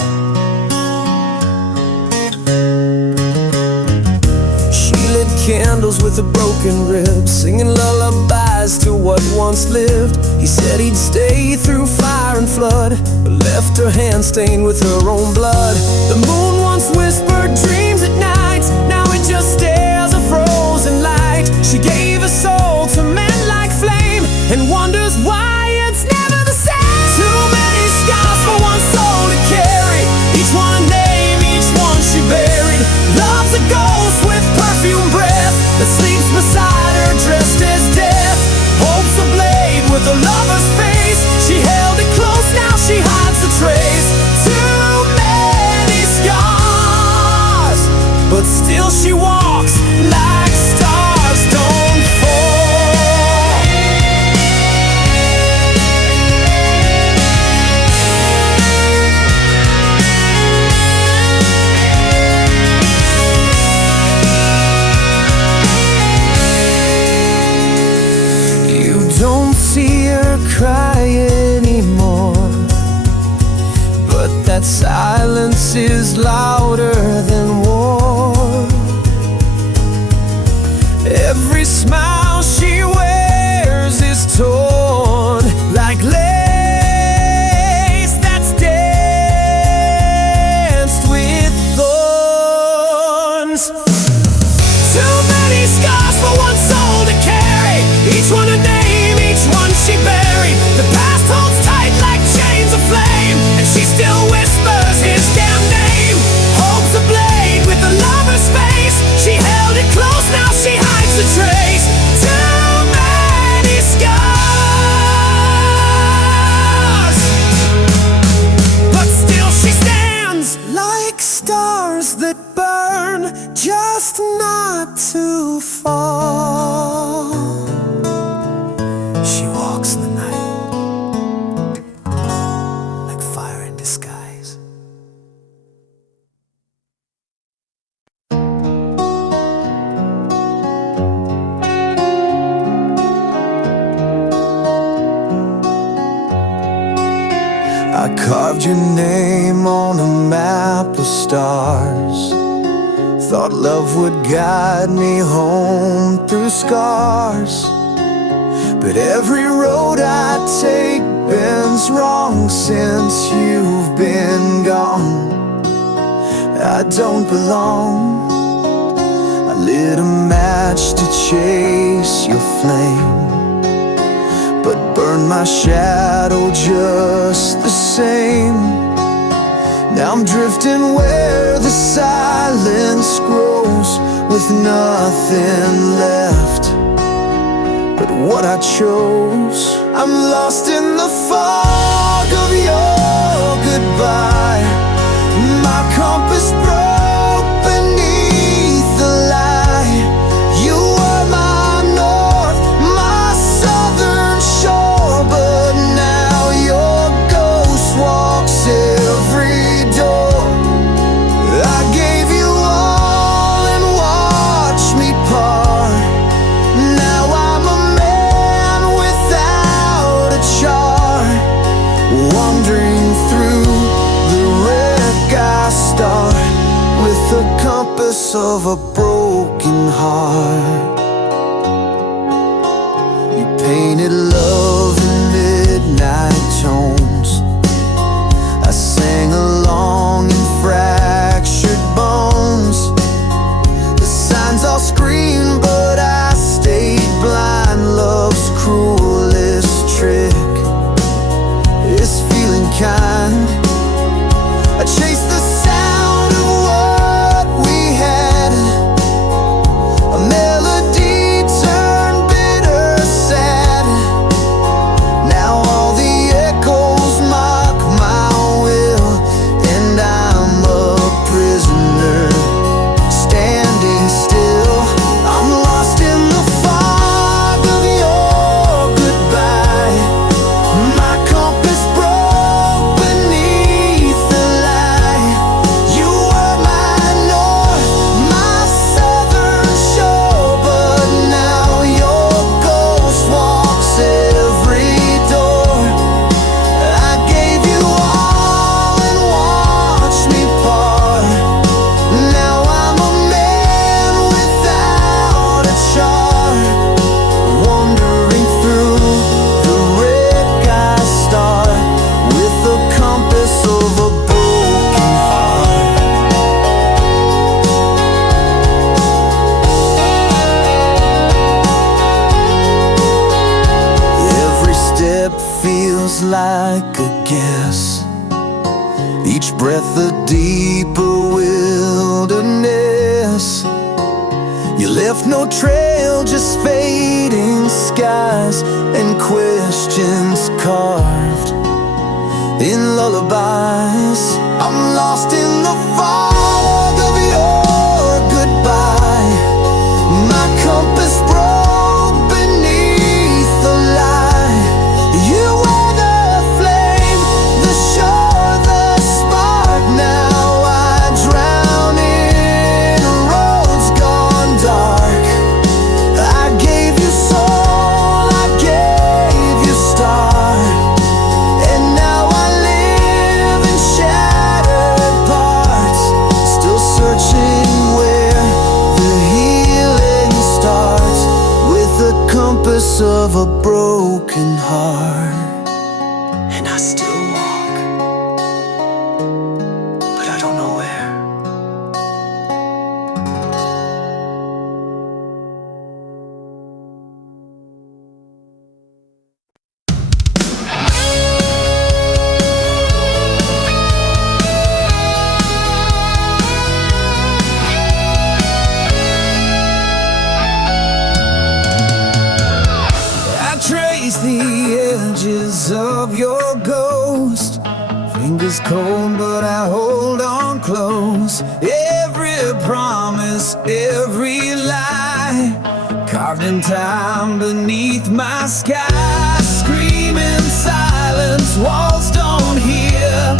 She lit candles with a broken rib, singing lullabies to what once lived. He said he'd stay through fire and flood, but left her hand stained with her own blood. The moon once whispered dreams at night, now it just stares a frozen light. She gave her soul to men like flame, and wonders why it's never the same. Too many scars for one soul to carry, each one a name, each one she buried. Love's a goal silence is louder than war. Every smile she wears is torn like lace that's danced with thorns. Too many scars for one soul to carry, each one a name, each one she buried. The past holds tight like chains of flame, and she still whispers his damn name. Holds a blade with a lover's face, she held it close, now she hides the trace. Too many scars, but still she stands like stars that burn, just not too far. She walks in the night like fire in disguise. I carved your name on a map of stars. Thought love would guide me home through scars. But every road I take bends wrong since you've been gone. I don't belong. I lit a match to chase your flame, but burned my shadow just the same. Now I'm drifting where the silence grows, with nothing left but what I chose. I'm lost in the fog of your goodbye. My compass broke beneath the lie. You were my north, my southern shore, but now your ghost walks every door. I gave you all and watched me part. Now I'm a man without a chart, wandering through the wreck I start, with the compass of a broken heart. You painted love in midnight tones. I sang along in fractured bones. The signs all screamed, but I stayed blind. Love's cruelest trick is feeling kind. I chased the sound of what we had. A melody turned bitter sad. Now all the echoes mock my will, and I'm a prisoner standing still. I'm lost in the fog of your goodbye. My compass broke beneath the lie. You were my north, my southern shore, but now your ghost walks every door. I gave you all and watched me part. Now I'm a man without a chart, wandering through the wreck I start, with the compass of a broken heart. Every step feels like a guess, each breath a deeper wilderness. You left no trail, just fading skies and questions carved in lullabies. I'm lost in the fog of your goodbye. My compass broke beneath the lie. You were the flame, the shore, the spark. Now I drown in roads gone dark. I gave you soul, I gave you star, and now I live in shadow. I still walk, but I don't know where. Trace the edges of your ghost. Fingers cold, but I hold on close. Every promise, every lie, carved in time beneath my sky. Screaming silence, walls don't hear,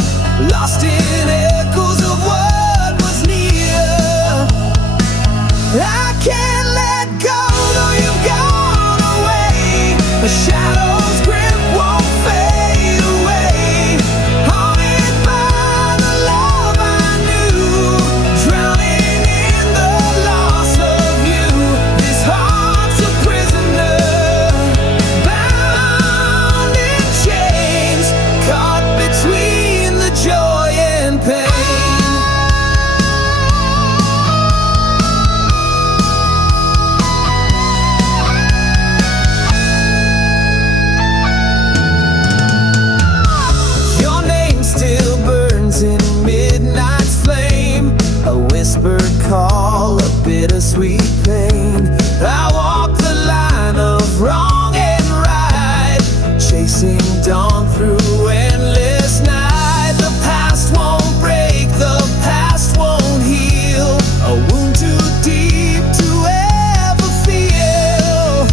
lost in echoes of what was near. I can't let go, though you've gone away. The shadow's grip won't fade away. Haunted by the love I knew, drowning in the loss of you. This heart's a prisoner, bound in chains, caught between the joy and pain. In midnight's flame, a whispered call, a bittersweet pain. I walk the line of wrong and right, chasing dawn through endless night. The past won't break, the past won't heal, a wound too deep to ever feel.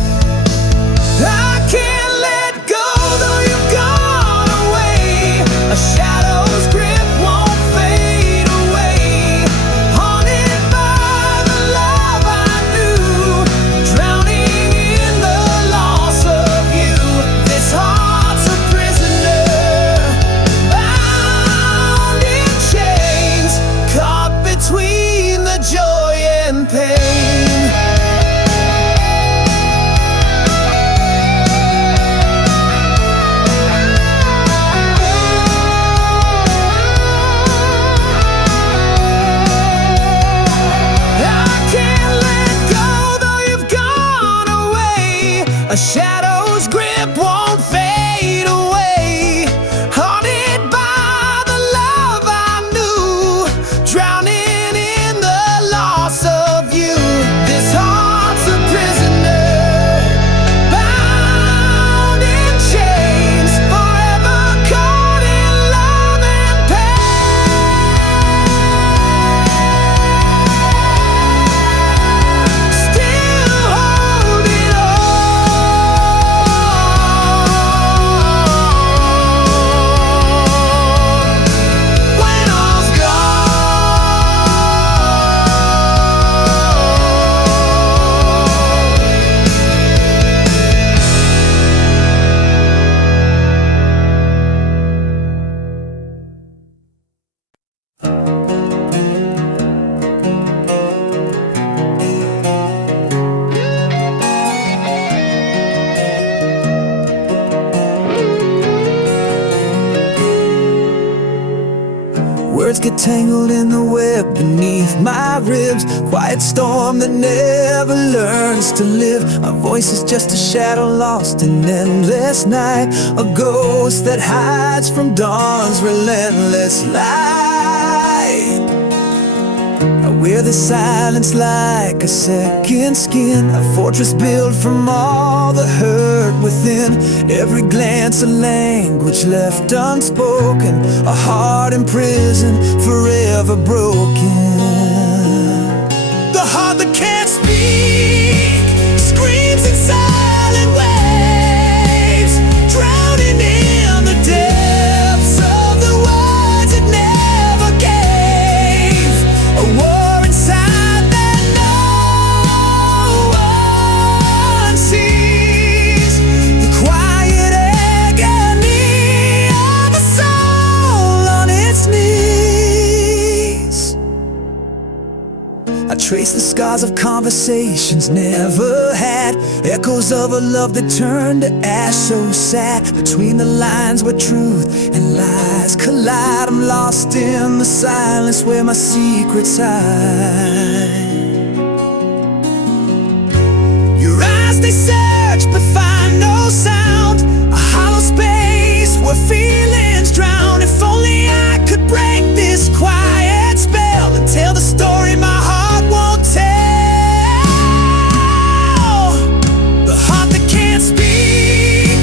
I can't let go, though you've gone away. A shadow's grip a shadow's grip won't fade away. Haunted by the love I knew, drowning in the loss of you. This heart's a prisoner, bound in chains, forever caught in love and pain. Still holding words get tangled in the web beneath my ribs. Quiet storm that never learns to live. My voice is just a shadow lost in endless night, a ghost that hides from dawn's relentless light. I wear the silence like a second skin, a fortress built from all the hurt within. Every glance a language left unspoken, a heart imprisoned, forever broken. The heart that can't speak screams in silent waves, drowning in the depths of the words it never gave. A war inside that no one sees, the quiet agony of a soul on its knees. trace the scars of conversations never had, echoes of a love that turned to ash. So sad, between the lines where truth and lies collide. I'm lost in the silence where my secrets hide. Your eyes, they search but find no sound, a hollow space where feelings drown. If only I could break this quiet spell and tell the story my heart won't tell. The heart that can't speak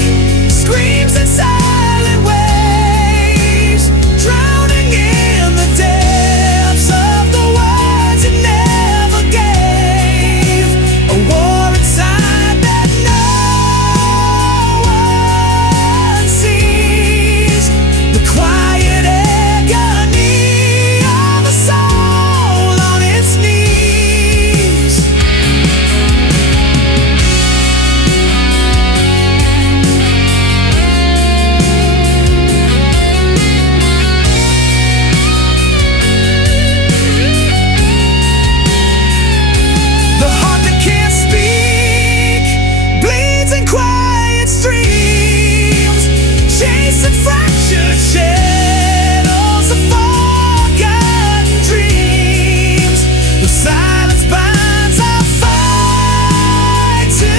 screams in silent waves, drowning in the depths of the words it never gave. A war inside that no one sees, the quiet agony of a soul on its knees. The heart that can't speak bleeds in quiet streams, chasing fractured shadows of forgotten dreams. The silence binds our fight to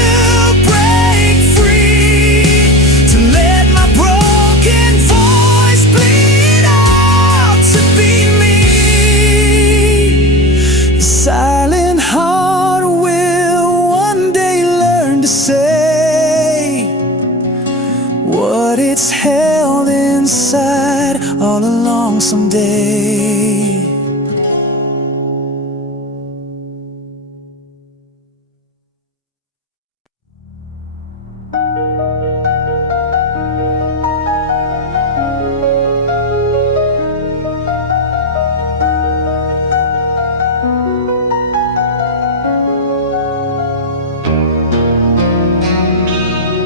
break free, to let my broken voice bleed out to be me. The silent heart will one day learn to say what it's held inside all along someday.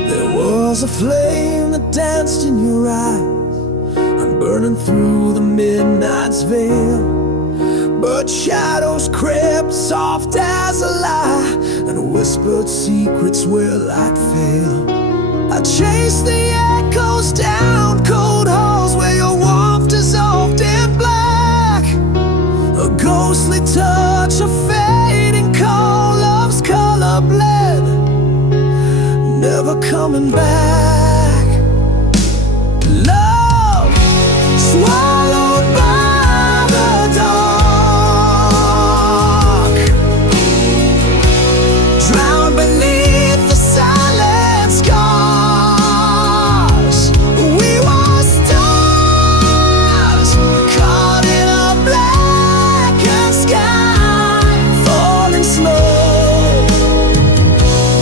There was a flame that danced in your eyes. I'm burning through the midnight's veil, but shadows crept soft as a lie, and whispered secrets where light failed. I chased the echoes down cold halls where your warmth dissolved in black, a ghostly touch of fading coal, love's color bled, never coming back. Love swallowed by the dark, drowned beneath the silent scars. We were stars caught in a blackened sky, falling slow,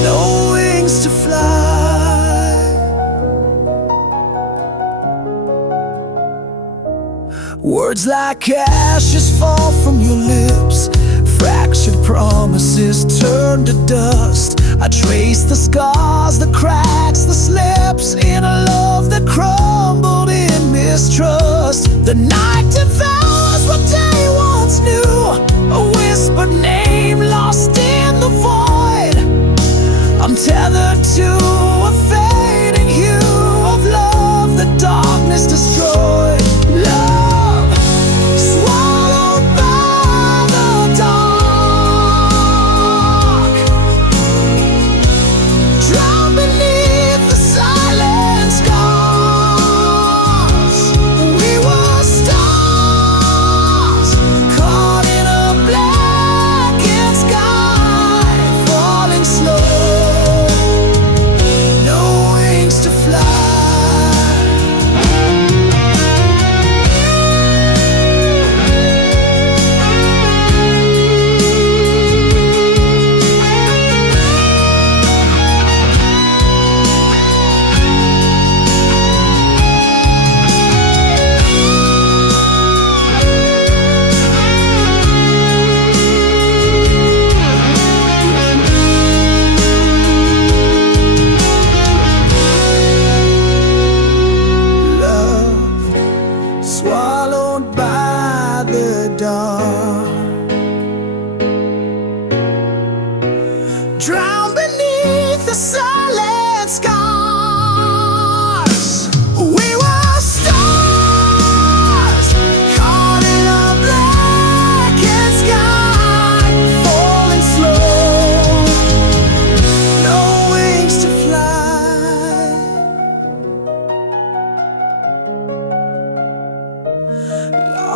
no wings to fly. Words like ashes fall from your lips, fractured promises turn to dust. I trace the scars, the cracks, the slips in a love that crumbled in mistrust. The night devours what day once knew, a whispered name lost in the void. I'm tethered to a fading hue of love the darkness destroyed. Love swallowed by the dark, drowned beneath the silent scars. We were stars caught in a blackened sky, falling slow,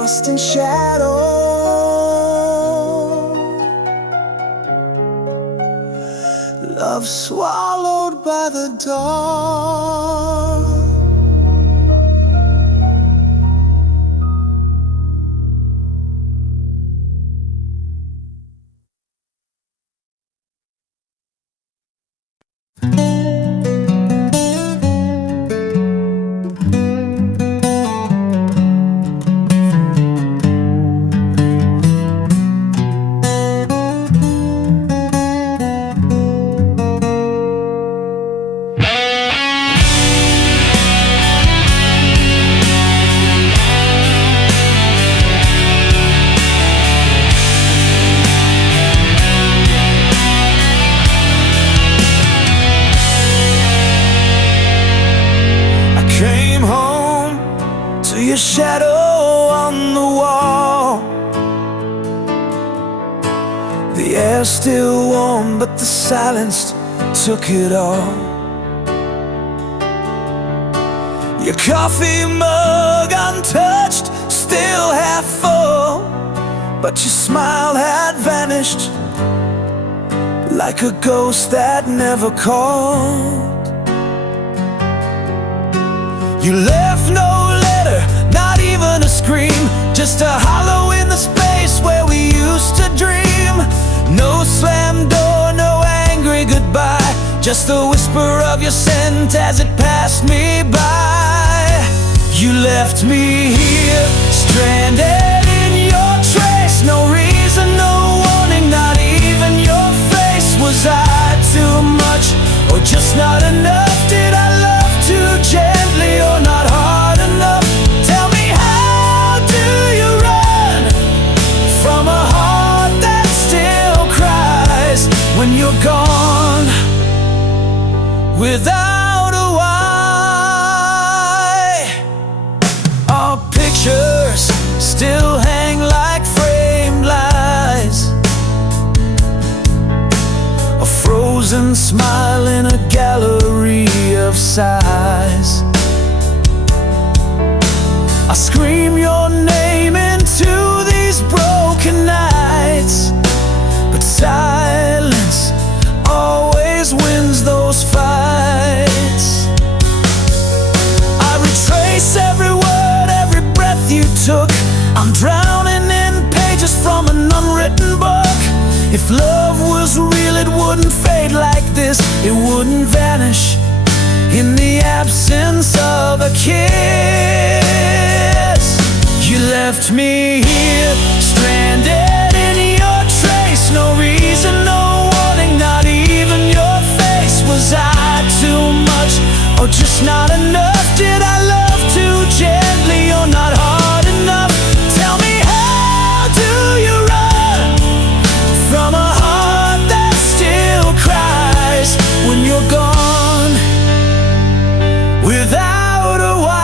lost in shadow. Love swallowed by the dark. Your shadow on the wall. The air's still warm, but the silence took it all. Your coffee mug untouched, still half full, but your smile had vanished like a ghost that never called. You left no letter, not even a scream, just a hollow in the space where we used to dream. No slam door, no angry goodbye, just the whisper of your scent as it passed me by. You left me here, stranded in your trace. No reason, no warning, not even your face. Was I too much, or just not enough? Did I love too gently, or not hard enough? Tell me, how do you run from a heart that still cries when you're gone without a why? Our pictures still hang like framed lies, a frozen smile in a gallery of sighs. I scream your name into these broken nights, but silence always wins those fights. I retrace every word, every breath you took. I'm drowning in pages from an unwritten book. If love was real, it wouldn't fade like this. It wouldn't vanish in the absence of a kiss. You left me here, stranded in your trace. No reason, no warning, not even your face. Was I too much, or just not enough? Did I love too gently, or not hard enough? Tell me, how do you run from a heart that still cries when you're gone without a why?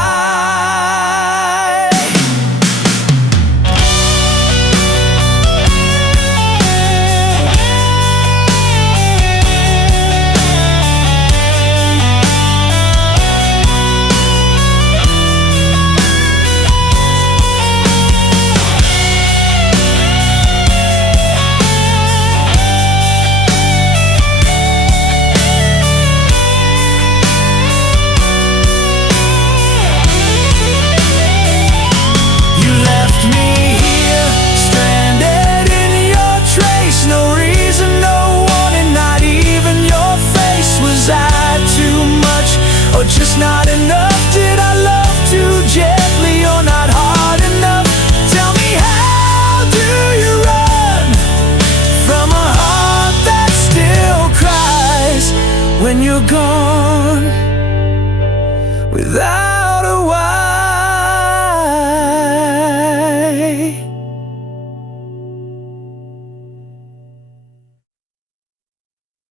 Just not enough? Did I love too gently, or not hard enough? Tell me, how do you run from a heart that still cries when you're gone?